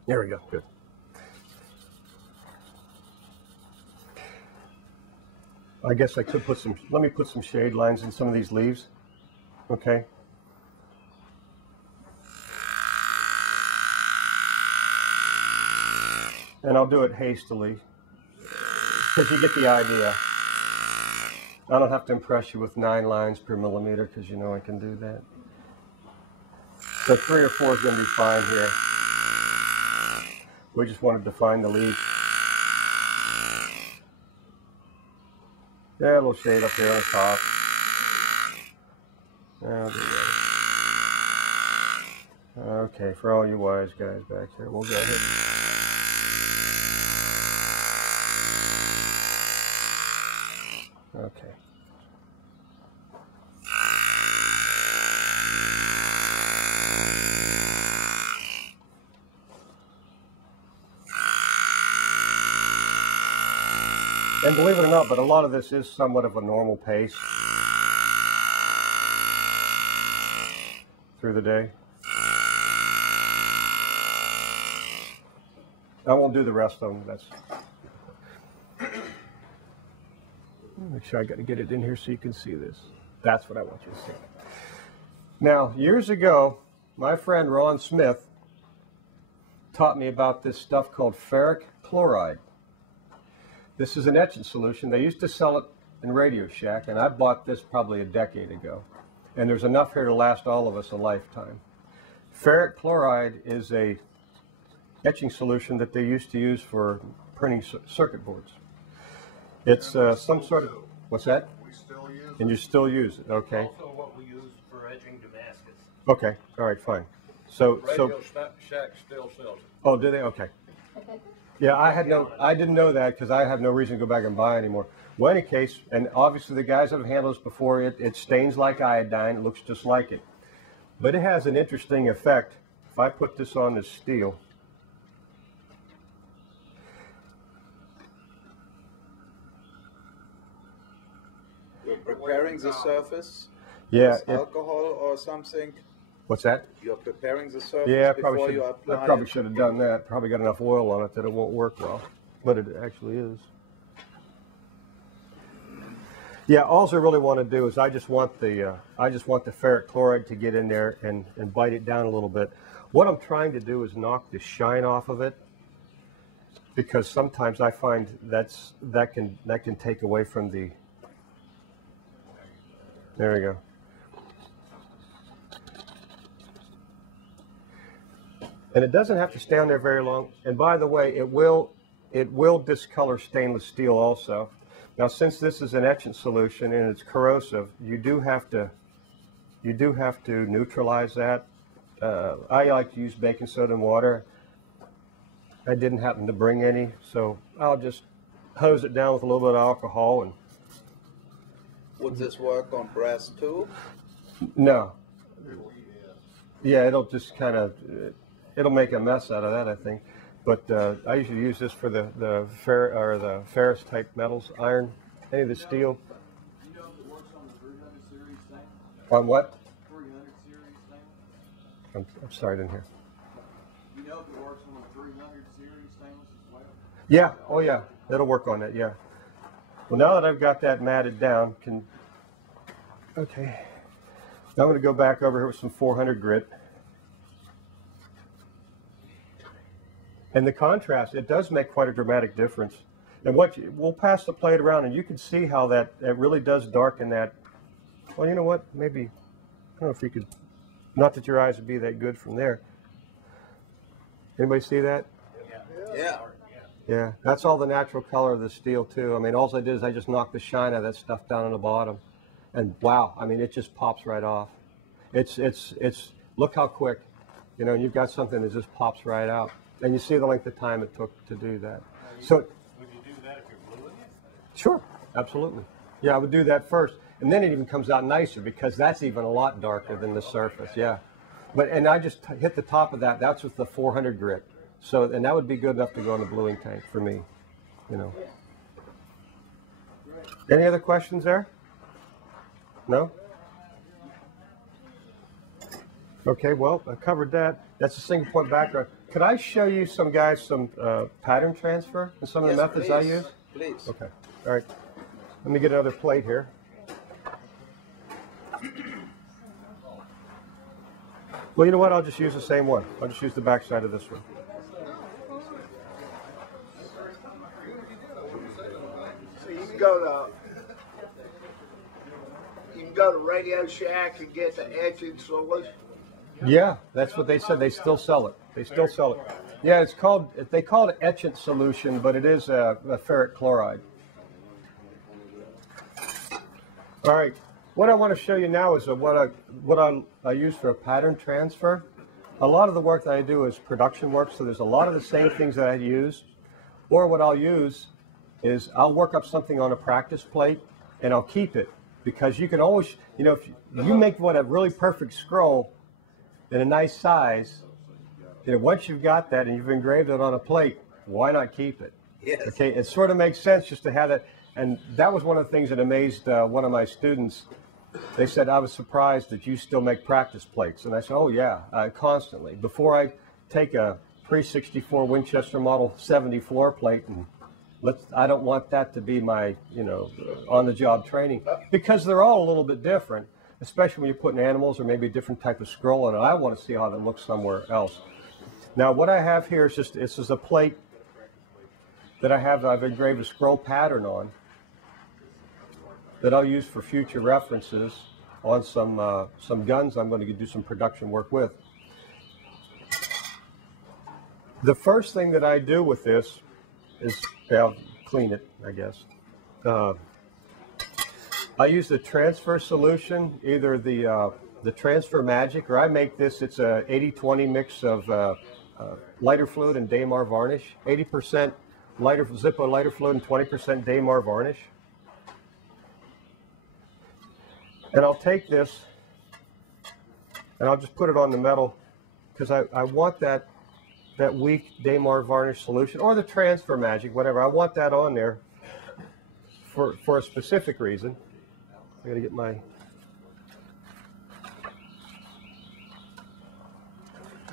There we go, good. I guess I could let me put some shade lines in some of these leaves, okay? And I'll do it hastily, because you get the idea. I don't have to impress you with 9 lines per millimeter, because you know I can do that. So 3 or 4 is going to be fine here. We just want to define the leaf. Yeah, a little shade up here on the top. I'll do that. Okay, for all you wise guys back here, we'll go ahead. Okay. And believe it or not, but a lot of this is somewhat of a normal pace through the day. I won't do the rest of them. Make sure I got to get it in here so you can see this. That's what I want you to see. Now, years ago, my friend Ron Smith taught me about this stuff called ferric chloride. This is an etchant solution. They used to sell it in Radio Shack, and I bought this probably a decade ago. And there's enough here to last all of us a lifetime. Ferric chloride is a etching solution that they used to use for printing circuit boards. It's some sort of, what's that? We still use it. And you still use it, okay. Also what we use for etching Damascus. Okay, all right, fine. So Radio Shack still sells it. oh, do they? Okay. Yeah, I didn't know that because I have no reason to go back and buy anymore. Well, in any case, and obviously the guys that have handled this before, it stains like iodine. It looks just like it, but it has an interesting effect. If I put this on this steel. You're preparing the surface Yeah. with alcohol or something. What's that? You're preparing the surface Yeah, before you apply I probably it. should have done that. Probably got enough oil on it that it won't work well, but it actually is. Yeah, all I really want to do is I just want the ferric chloride to get in there and bite it down a little bit. What I'm trying to do is knock the shine off of it, because sometimes I find that can take away from the. There we go. And it doesn't have to stay on there very long. And by the way, it will discolor stainless steel also. Now, since this is an etchant solution and it's corrosive, you do have to neutralize that. I like to use baking soda and water. I didn't happen to bring any, so I'll just hose it down with a little bit of alcohol. And Would this work on brass too? no, yeah, it'll just kind of it'll make a mess out of that, I think. But I usually use this for the ferrous type metals, iron, any of the steel. You know if it works on the 300 series thing? On what? 300 series thing? I'm sorry, I didn't hear. You know if it works on the 300 series stainless as well? Yeah, oh yeah, that'll work on it, yeah. Well, now that I've got that matted down, okay. Now I'm going to go back over here with some 400 grit. And the contrast, it does make quite a dramatic difference. And we'll pass the plate around and you can see how that really does darken that. Well, you know what, maybe, I don't know if you could, not that your eyes would be that good from there. Anybody see that? Yeah. Yeah, that's all the natural color of the steel too. I mean, all I did is I just knocked the shine out of that stuff down on the bottom. And wow, I mean, it just pops right off. It's look how quick, you know, you've got something that just pops right out. And you see the length of time it took to do that. So, Would you do that if you're gluing it? sure, absolutely. Yeah, I would do that first. And then it even comes out nicer because that's even a lot darker than the surface, yeah. And I just hit the top of that. That's with the 400 grit. So, and that would be good enough to go in the bluing tank for me, you know. Any other questions there? No? Okay, well, I covered that. That's a single point background. Could I show you some pattern transfer and some of the methods I use? Please. Okay, all right. Let me get another plate here. Well, you know what? I'll just use the same one. I'll just use the back side of this one. So you can go to Radio Shack and get the etching solution. Yeah, that's what they said. They still sell it. They still sell it. Yeah, they call it etchant solution, but it is a ferric chloride. All right. What I want to show you now is what I use for a pattern transfer. A lot of the work that I do is production work, so there's a lot of the same things that I use. Or what I'll use is I'll work up something on a practice plate and I'll keep it, because you can always, you know, if you make a really perfect scroll in a nice size, you know, once you've got that and you've engraved it on a plate, why not keep it? Yes. Okay, it sort of makes sense just to have that. And that was one of the things that amazed one of my students. They said, I was surprised that you still make practice plates. And I said, oh yeah, constantly. Before I take a pre-64 Winchester Model 70 floor plate, and I don't want that to be my, you know, on-the-job training, because they're all a little bit different, especially when you're putting animals or maybe a different type of scroll on it. I want to see how that looks somewhere else. Now, what I have here is this is a plate that I've engraved a scroll pattern on, that I'll use for future references on some guns I'm going to do some production work with. The first thing that I do with this is, I'll clean it, I guess. I use the transfer solution, either the the Transfer Magic, or I make this, it's a 80-20 mix of lighter fluid and Damar varnish, 80% Zippo lighter fluid and 20% Damar varnish. And I'll take this and I'll just put it on the metal because I want that weak Damar varnish solution, or the Transfer Magic, whatever. I want that on there for a specific reason. I gotta get my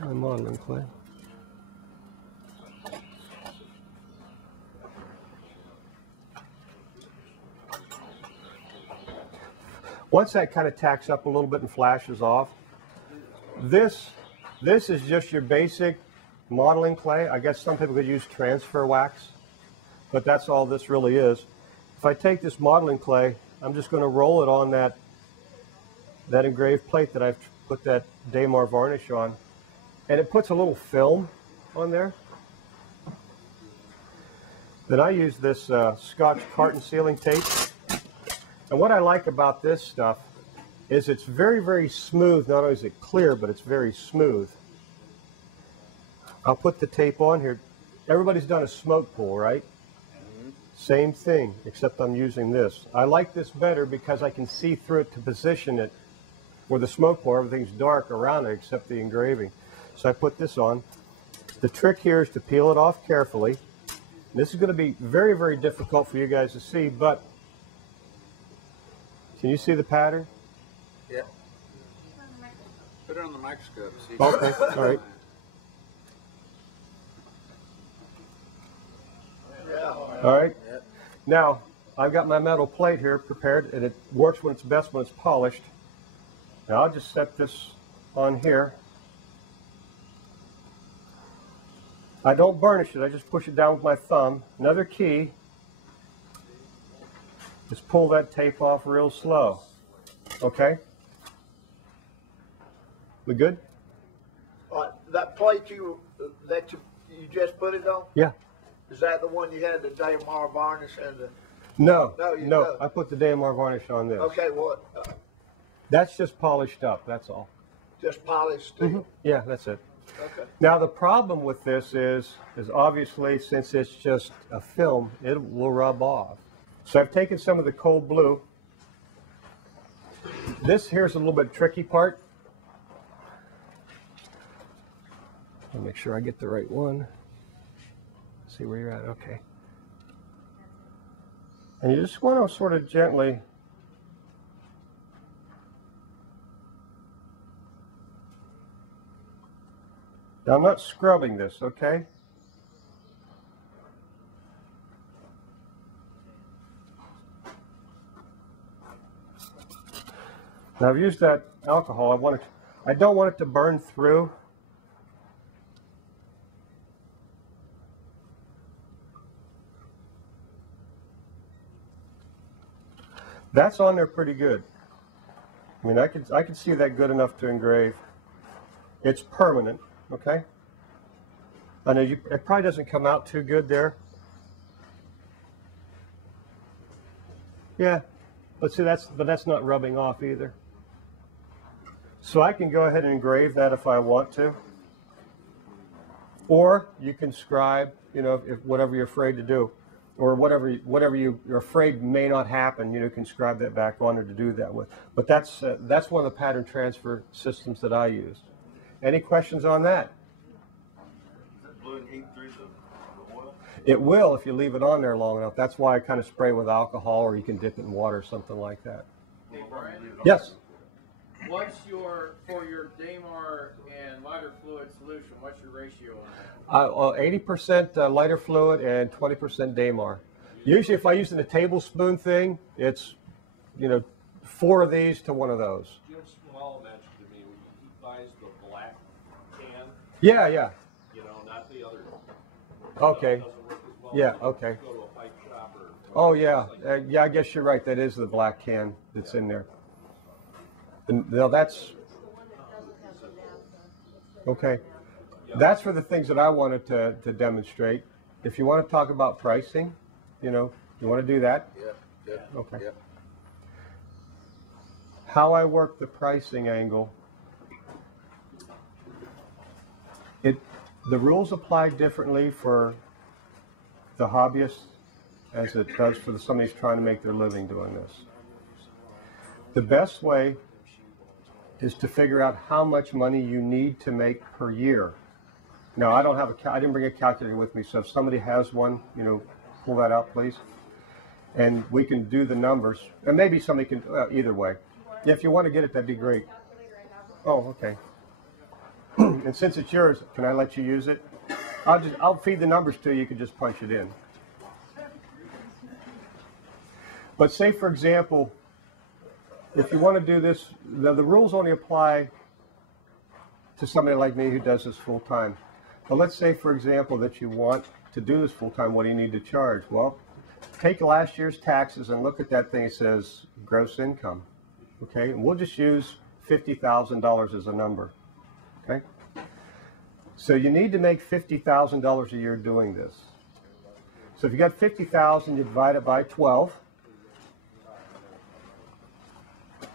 modeling clay. Once that kind of tacks up a little bit and flashes off, this is just your basic modeling clay. I guess some people could use transfer wax, but that's all this really is. If I take this modeling clay, I'm just going to roll it on that engraved plate that I've put that Damar varnish on, and it puts a little film on there. Then I use this Scotch carton sealing tape. And what I like about this stuff is it's very, very smooth. Not only is it clear, but it's very smooth. I'll put the tape on here. Everybody's done a smoke pool, right? Mm-hmm. Same thing, except I'm using this. I like this better because I can see through it to position it where the smoke pool, everything's dark around it except the engraving. So I put this on. The trick here is to peel it off carefully. This is going to be very, very difficult for you guys to see, but can you see the pattern? Yeah. Put it on the microscope. See. Okay, all right. Yeah. All right. Now, I've got my metal plate here prepared, and it works when it's best when it's polished. Now, I'll just set this on here. I don't burnish it. I just push it down with my thumb. Another key. Just pull that tape off real slow. Okay? We good? That plate you just put it on? Yeah. Is that the one you had the Damar varnish and the? No. No, you No. don't. I put the Damar varnish on this. Okay, what? That's just polished up. That's all. Just polished steel. Mm-hmm. Yeah, that's it. Okay. Now the problem with this is obviously since it's just a film, it will rub off. So I've taken some of the cold blue. This here's a little bit tricky part. I'll make sure I get the right one. See where you're at, okay. And you just want to sort of gently now, I'm not scrubbing this, okay? Now I've used that alcohol. I don't want it to burn through. That's on there pretty good. I mean, I could see that good enough to engrave. It's permanent. Okay, I know it probably doesn't come out too good there. Yeah, but see that's not rubbing off either. So I can go ahead and engrave that if I want to, or you can scribe, you know, if whatever you're afraid to do, or whatever you're afraid may not happen, you can scribe that back on there to do that with. But that's one of the pattern transfer systems that I use. Any questions on that? Does that blue and heat through the oil? It will if you leave it on there long enough. That's why I kind of spray with alcohol, or you can dip it in water or something like that. Hey, Brian, Yes? what's for your Damar and lighter fluid solution, what's your ratio on that? 80% lighter fluid and 20% Damar. Usually if I use a tablespoon thing, it's, 4 of these to 1 of those. Jim Small mentioned to me, he buys the black can, Yeah. not the other. Okay. Doesn't work as well. Yeah, okay. Go to a pipe shop or. Oh, yeah. Yeah, I guess you're right. That is the black can that's in there. No, that's... Okay. That's for the things that I wanted to demonstrate. If you want to talk about pricing, you want to do that? Yeah. Okay. Yeah. how I work the pricing angle, the rules apply differently for the hobbyist as it does for somebody who's trying to make their living doing this. The best way is to figure out how much money you need to make per year. Now, I didn't bring a calculator with me, so if somebody has one, pull that out, please. And we can do the numbers, and maybe somebody can, either way. If you want to get it, that'd be great. Oh, okay. And since it's yours, can I let you use it? I'll feed the numbers to you, you can just punch it in. But say, for example, if you want to do this, the rules only apply to somebody like me who does this full time. But let's say, for example, that you want to do this full time, what do you need to charge? Well, take last year's taxes and look at that thing. It says gross income. Okay, and we'll just use $50,000 as a number. Okay, so you need to make $50,000 a year doing this. So if you got 50,000, you divide it by 12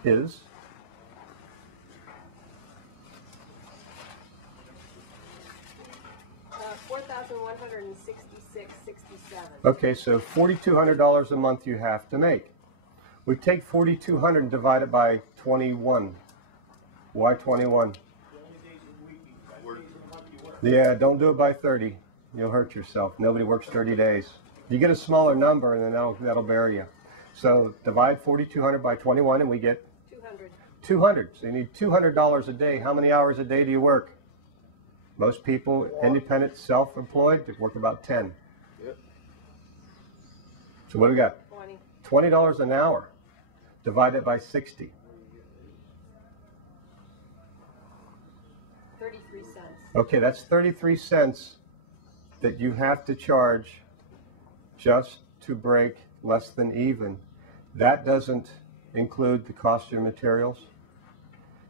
is $4,166.67. okay, so $4,200 a month you have to make. We take 4,200 and divide it by 21. Why 21? Yeah, don't do it by 30. You'll hurt yourself. Nobody works 30 days. You get a smaller number, and then that'll bury you. So divide 4,200 by 21, and we get 200. So you need $200 a day. How many hours a day do you work? Most people, independent, self-employed, they work about 10. Yep. So what do we got? 20. $20 an hour. Divide it by 60. 33 cents. Okay, that's 33 cents that you have to charge just to break less than even. That doesn't include the cost of your materials.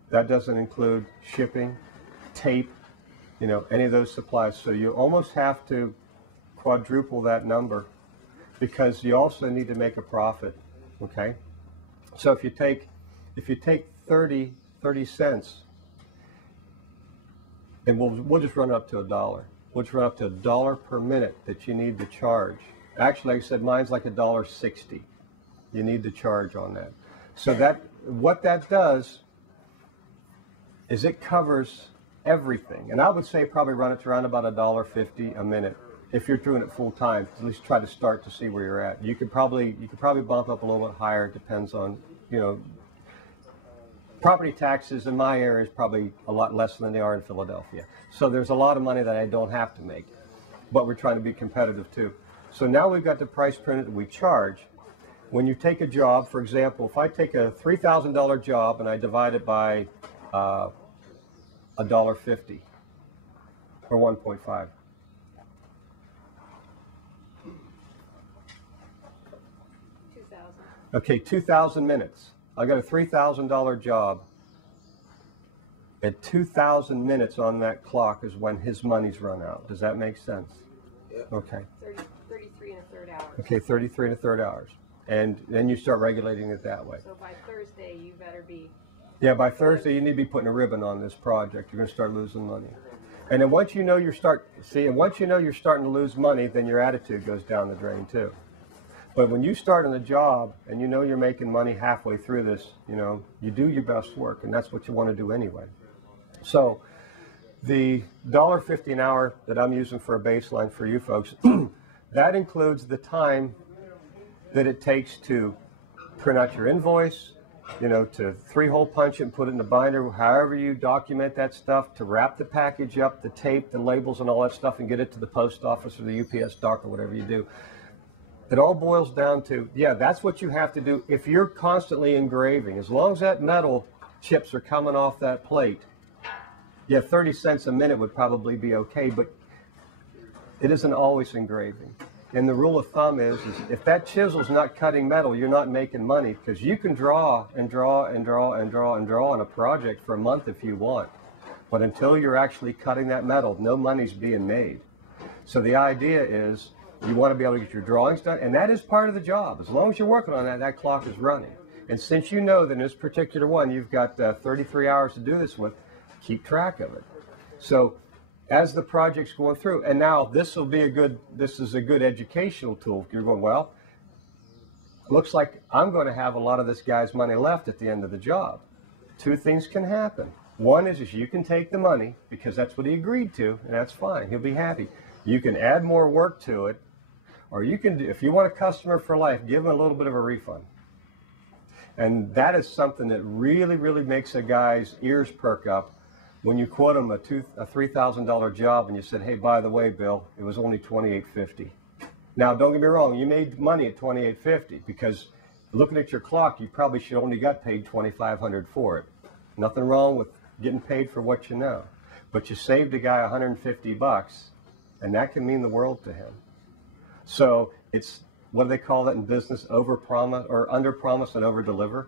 That doesn't include shipping, tape, any of those supplies. So you almost have to quadruple that number because you also need to make a profit, okay? So if you take 30 cents, and we'll just run it up to $1. We'll just run up to $1 per minute that you need to charge. Actually, like I said, mine's like $1.60. You need to charge on that. So what that does is it covers everything. And I would say probably run it to around about $1.50 a minute if you're doing it full time. At least try to start to see where you're at. You could probably bump up a little bit higher. It depends on, property taxes in my area is probably a lot less than they are in Philadelphia. So there's a lot of money that I don't have to make, but we're trying to be competitive too. So now we've got the price printed that we charge. When you take a job, for example, if I take a $3,000 job and I divide it by $1.50 or 1.5. Okay, 2,000 minutes. I got a $3,000 job. At 2,000 minutes on that clock is when his money's run out. Does that make sense? Yep. Okay. 33 and a third hours. Okay, 33 and a third hours. And then you start regulating it that way. So by Thursday, you better be... Yeah, by Thursday, you need to be putting a ribbon on this project. You're going to start losing money. And then once you know you're starting to lose money, then your attitude goes down the drain too. But when you start on a job and you know you're making money halfway through this, you do your best work, and that's what you want to do anyway. So the $1.50 an hour that I'm using for a baseline for you folks, that includes the time that it takes to print out your invoice, to 3-hole punch it and put it in the binder, however you document that stuff, to wrap the package up, the tape, the labels and all that stuff, and get it to the post office or the UPS dock or whatever you do. It all boils down to, yeah, that's what you have to do. If you're constantly engraving, as long as that metal chips are coming off that plate, yeah, 30 cents a minute would probably be okay, but it isn't always engraving. And the rule of thumb is if that chisel's not cutting metal, you're not making money, because you can draw and draw and draw and draw and draw on a project for a month if you want. But until you're actually cutting that metal, no money's being made. So the idea is you want to be able to get your drawings done, and that is part of the job. As long as you're working on that, that clock is running. And since you know that in this particular one, you've got 33 hours to do this with, keep track of it. So as the project's going through, and now this is a good educational tool. You're going, well, looks like I'm going to have a lot of this guy's money left at the end of the job. Two things can happen. One is you can take the money because that's what he agreed to, and that's fine. He'll be happy. You can add more work to it, or you can, if you want a customer for life, give him a little bit of a refund. And that is something that really, really makes a guy's ears perk up when you quote him a $3,000 job and you said, hey, by the way, Bill, it was only $2,850. Now, don't get me wrong, you made money at $2,850 because looking at your clock, you probably should only got paid $2,500 for it. Nothing wrong with getting paid for what you know. But you saved a guy $150, and that can mean the world to him. So it's, what do they call that in business? Over-promise or under-promise and over-deliver.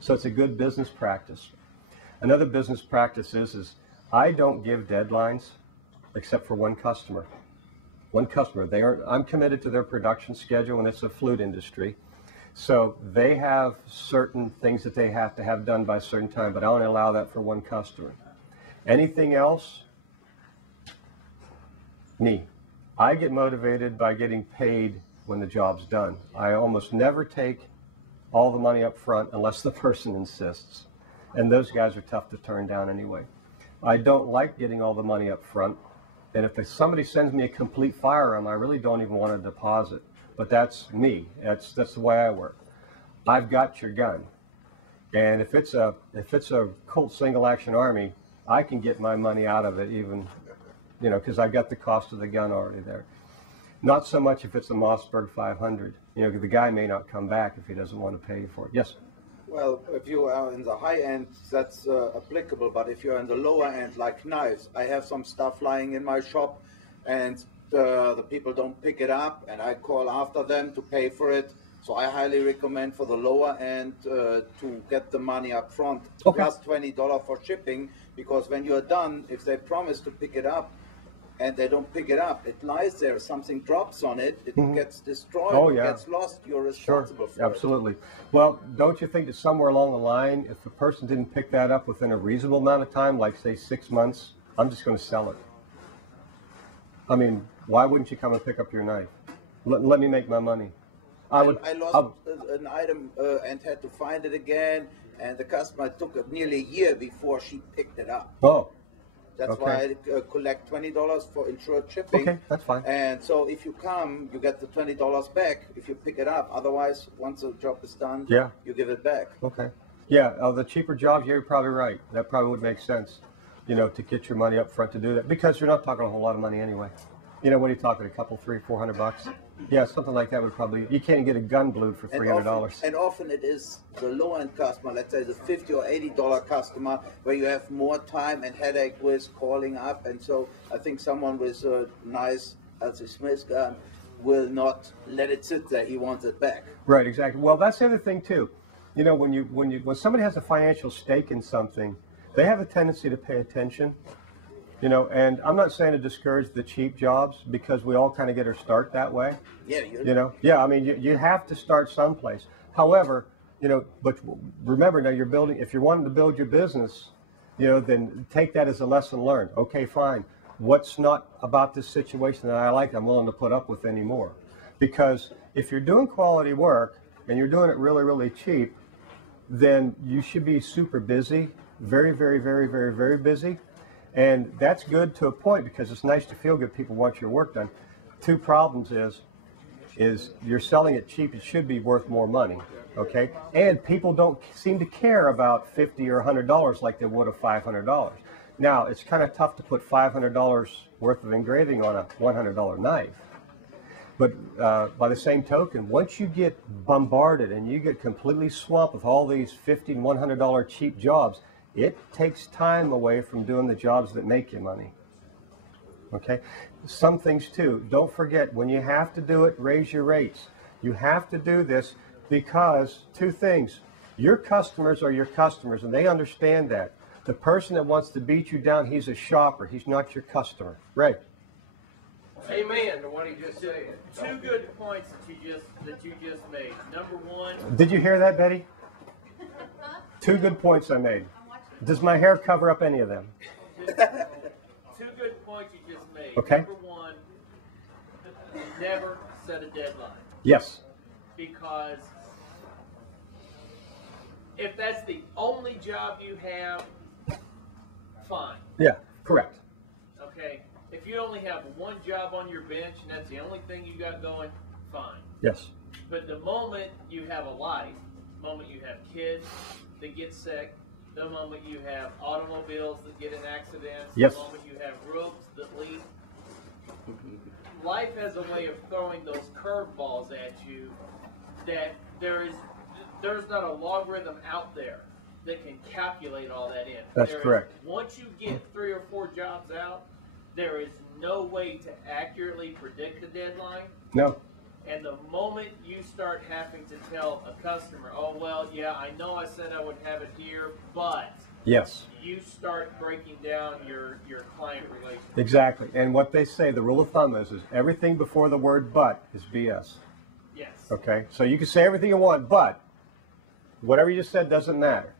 So it's a good business practice. Another business practice is I don't give deadlines except for one customer. One customer. I'm committed to their production schedule, and it's a flute industry. So they have certain things that they have to have done by a certain time, but I only allow that for one customer. Anything else, me. I get motivated by getting paid when the job's done. I almost never take all the money up front unless the person insists. And those guys are tough to turn down anyway. I don't like getting all the money up front. And if somebody sends me a complete firearm, I really don't even want to deposit. But that's me. That's the way I work. I've got your gun. And if it's a Colt single action army, I can get my money out of it even, you know, because I've got the cost of the gun already there. Not so much if it's a Mossberg 500. You know, the guy may not come back if he doesn't want to pay you for it. Yes? Well, if you are in the high end, that's applicable. But if you're in the lower end, like knives, I have some stuff lying in my shop, and the people don't pick it up, and I call after them to pay for it. So I highly recommend for the lower end to get the money up front, okay, plus $20 for shipping, because when you're done, if they promise to pick it up and they don't pick it up, it lies there, something drops on it, it gets destroyed, oh, it yeah, gets lost, you're responsible for absolutely. Well, don't you think that somewhere along the line, if the person didn't pick that up within a reasonable amount of time, like say 6 months, I'm just going to sell it. I mean, why wouldn't you come and pick up your knife? Let me make my money. I lost an item and had to find it again, and the customer took nearly a year before she picked it up. Oh. That's okay, why I collect $20 for insured shipping. Okay, that's fine. And so if you come, you get the $20 back if you pick it up. Otherwise, once the job is done, yeah, you give it back. Okay. Yeah, the cheaper jobs, you're probably right. That probably would make sense, you know, to get your money up front to do that, because you're not talking a whole lot of money anyway. You know, what are you talking, a couple, $300-400? Yeah, something like that would probably, you can't get a gun blued for $300. And often it is the low-end customer, let's say the $50 or $80 customer, where you have more time and headache with calling up. And so I think someone with a nice Elsie Smith gun will not let it sit there. He wants it back. Right, exactly. Well, that's the other thing too. You know, when somebody has a financial stake in something, they have a tendency to pay attention. You know, and I'm not saying to discourage the cheap jobs, because we all kind of get our start that way. Yeah, you know, yeah, I mean, you have to start someplace. However, you know, but remember, now you're building, if you're wanting to build your business, you know, then take that as a lesson learned. Okay, fine. What's not about this situation that I like, I'm willing to put up with anymore? Because if you're doing quality work and you're doing it really, really cheap, then you should be super busy, very, very, very, very, very busy. And that's good to a point, because it's nice to feel good people want your work done. Two problems is you're selling it cheap, it should be worth more money, okay? And people don't seem to care about $50 or $100 like they would a $500. Now, it's kind of tough to put $500 worth of engraving on a $100 knife. But by the same token, once you get bombarded and you get completely swamped with all these $50 and $100 cheap jobs, it takes time away from doing the jobs that make you money. Okay? Some things too, don't forget, when you have to do it, raise your rates. You have to do this because two things. Your customers are your customers, and they understand that. The person that wants to beat you down, he's a shopper. He's not your customer. Ray? Amen to what he just said. Two good points that you just made. Number one. Did you hear that, Betty? 2 good points I made. Does my hair cover up any of them? 2 good points you just made. Okay. Number 1, never set a deadline. Yes. Because if that's the only job you have, fine. Yeah, correct. Okay. If you only have 1 job on your bench and that's the only thing you got going, fine. Yes. But the moment you have a life, the moment you have kids that get sick, the moment you have automobiles that get in accidents, yes. the moment you have roofs that leak, life has a way of throwing those curveballs at you that there's not a logarithm out there that can calculate all that in. That's correct. Once you get 3 or 4 jobs out, there is no way to accurately predict the deadline. No. And the moment you start having to tell a customer, oh, well, yeah, I know I said I would have it here, but yes, you start breaking down your client relationship. Exactly. And what they say, the rule of thumb is everything before the word but is BS. Yes. Okay? So you can say everything you want, but whatever you just said doesn't matter.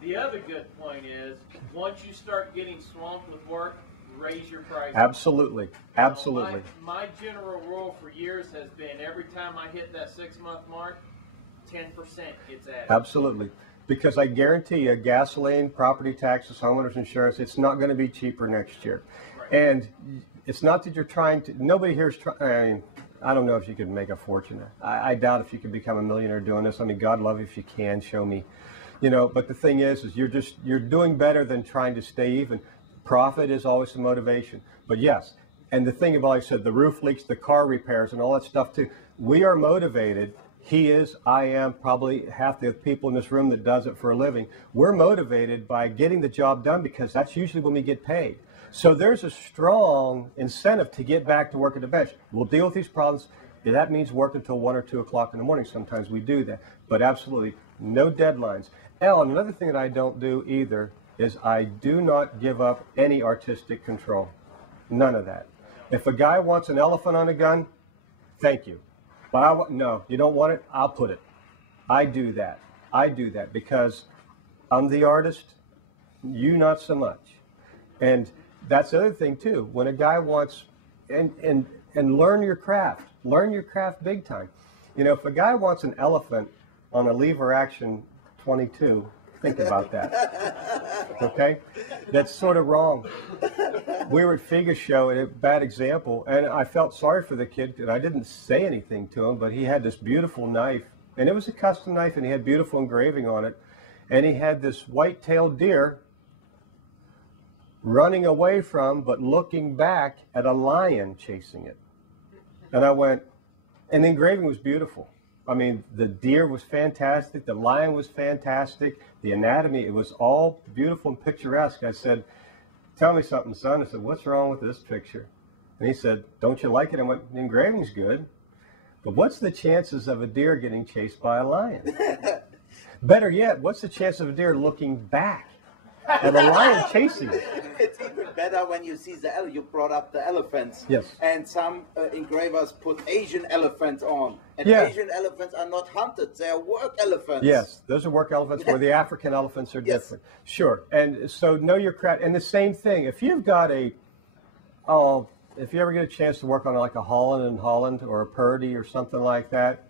The other good point is, once you start getting swamped with work, raise your prices. Absolutely. Absolutely. My general rule for years has been every time I hit that 6-month mark, 10% gets added. Absolutely. Because I guarantee you, gasoline, property taxes, homeowners insurance, it's not going to be cheaper next year. Right. And it's not that you're trying to, nobody here is trying, I mean, I don't know if you could make a fortune. I doubt if you could become a millionaire doing this. I mean, God love you if you can, show me. You know, but the thing is you're doing better than trying to stay even. Profit is always the motivation. But yes, and the thing about, like I said, the roof leaks, the car repairs, and all that stuff too. We are motivated. He is, I am, probably half the people in this room that does it for a living. We're motivated by getting the job done because that's usually when we get paid. So there's a strong incentive to get back to work at the bench. We'll deal with these problems. Yeah, that means work until 1 or 2 o'clock in the morning. Sometimes we do that. But absolutely, no deadlines. And another thing that I don't do either is I do not give up any artistic control. None of that. If a guy wants an elephant on a gun, thank you. But no, you don't want it, I'll put it. I do that. I do that because I'm the artist, you not so much. And that's the other thing too. When a guy wants, and learn your craft big time. You know, if a guy wants an elephant on a lever action 22, think about that. Okay? That's sort of wrong. We were at Figa show, and a bad example, and I felt sorry for the kid because I didn't say anything to him, but he had this beautiful knife, and it was a custom knife, and he had beautiful engraving on it, and he had this white-tailed deer running away from, but looking back at a lion chasing it. And I went, and the engraving was beautiful. I mean, the deer was fantastic, the lion was fantastic, the anatomy, it was all beautiful and picturesque. I said, tell me something, son. I said, what's wrong with this picture? And he said, don't you like it? I went, the engraving's good, but what's the chances of a deer getting chased by a lion? Better yet, what's the chance of a deer looking back at a lion chasing it? It's even better when you see you brought up the elephants. Yes. And some engravers put Asian elephants on. And Yeah. Asian elephants are not hunted, they are work elephants. Yes, those are work elephants where the African elephants are Yes. different. Sure, and so know your craft. And the same thing, if you've got if you ever get a chance to work on like a Holland and Holland or a Purdy or something like that,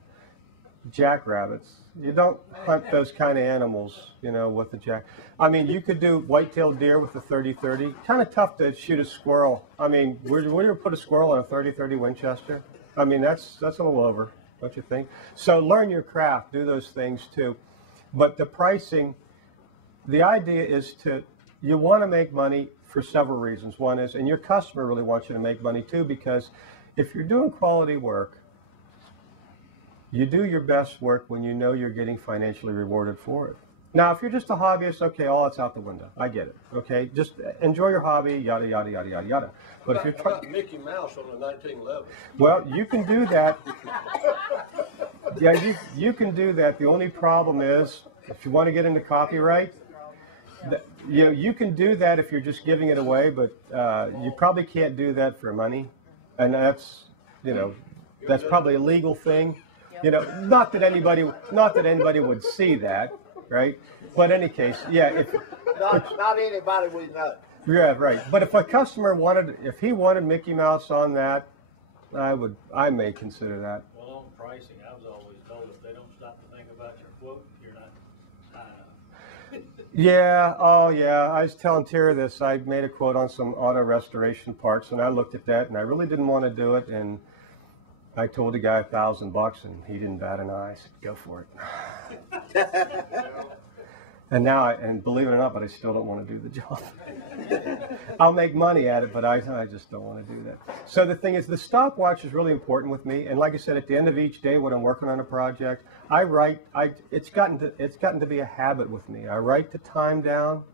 jackrabbits. You don't hunt those kind of animals, you know, with the jack. I mean, you could do white-tailed deer with a 30-30. Kind of tough to shoot a squirrel. I mean, would you ever put a squirrel on a 30-30 Winchester? I mean, that's a little over, don't you think? So learn your craft, do those things too. But the pricing, the idea is you want to make money for several reasons. One is, and your customer really wants you to make money too, because if you're doing quality work, you do your best work when you know you're getting financially rewarded for it. Now, if you're just a hobbyist, okay, all that's out the window. I get it. Okay, just enjoy your hobby, yada yada yada yada yada. But if you're trying, Mickey Mouse on the 1911. well, you can do that. Yeah, you can do that. The only problem is, if you want to get into copyright, you can do that if you're just giving it away, but you probably can't do that for money, and that's probably a legal thing. You know, not that anybody would see that, right? But in any case, yeah, if, Not anybody we know. yeah, right. But if a customer wanted, if he wanted Mickey Mouse on that, I may consider that. Well, on pricing, I was always told if they don't stop to think about your quote, you're not high enough. Yeah, oh yeah, I was telling Tara this. I made a quote on some auto restoration parts, and I looked at that, and I really didn't want to do it, and I told the guy $1,000, and he didn't bat an eye. I said, go for it. And now, and believe it or not, but I still don't want to do the job. I'll make money at it, but I just don't want to do that. So the thing is, the stopwatch is really important with me. And like I said, at the end of each day when I'm working on a project, I write. It's gotten to be a habit with me. I write the time down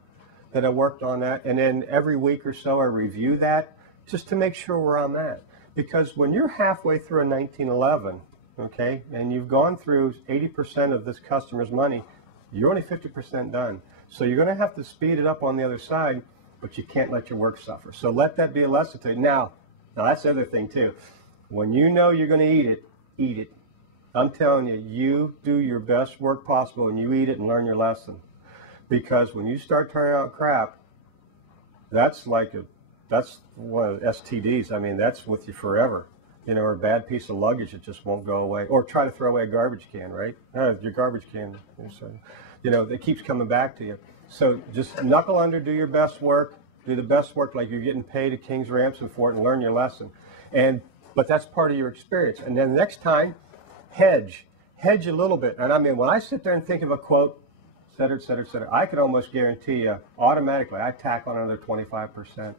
that I worked on that, and then every week or so I review that just to make sure where I'm at. Because when you're halfway through a 1911, okay, and you've gone through 80% of this customer's money, you're only 50% done. So you're going to have to speed it up on the other side, but you can't let your work suffer. So let that be a lesson to you. Now that's the other thing too. When you know you're going to eat it, eat it. I'm telling you, you do your best work possible and you eat it and learn your lesson. Because when you start turning out crap, that's one of STDs. I mean, that's with you forever. You know, or a bad piece of luggage that just won't go away. Or try to throw away a garbage can, right? Your garbage can, you know, it keeps coming back to you. So just knuckle under, do your best work, do the best work like you're getting paid at King's Ransom for it, and learn your lesson. But that's part of your experience. And then next time, hedge a little bit. And I mean, when I sit there and think of a quote, et cetera, et cetera, et cetera, I can almost guarantee you automatically I tack on another 25%.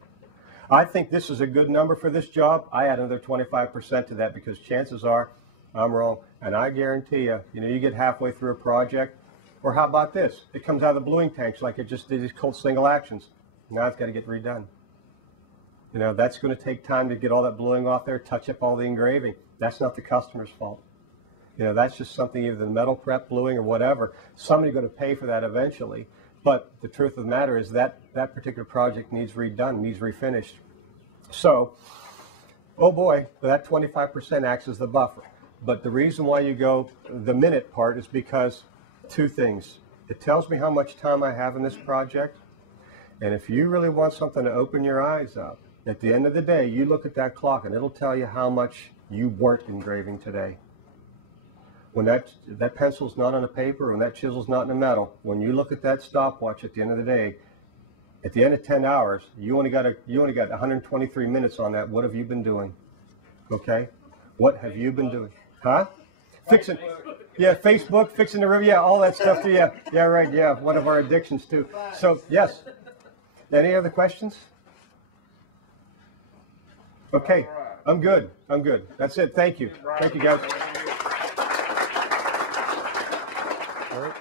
I think this is a good number for this job. I add another 25% to that because chances are I'm wrong. And I guarantee you, you get halfway through a project, or how about this? It comes out of the bluing tanks like it just did these cold single actions. Now it's got to get redone. That's going to take time to get all that bluing off there, touch up all the engraving. That's not the customer's fault. That's just something, either the metal prep, bluing, or whatever. Somebody's going to pay for that eventually. But the truth of the matter is that particular project needs redone, needs refinished. So, oh boy, that 25% acts as the buffer. But the reason why you go the minute part is because two things. It tells me how much time I have in this project. And if you really want something to open your eyes up, at the end of the day, you look at that clock and it'll tell you how much you weren't engraving today. When that pencil's not on a paper, when that chisel's not in a metal, when you look at that stopwatch at the end of the day, at the end of 10 hours, you only got 123 minutes on that. What have you been doing? Okay? What have you been doing? Huh? Fixing. Yeah, Facebook, fixing the river, yeah, all that stuff too. Yeah, yeah, right, yeah, one of our addictions too. So, yes. Any other questions? Okay, I'm good. That's it. Thank you. Thank you, guys. All right.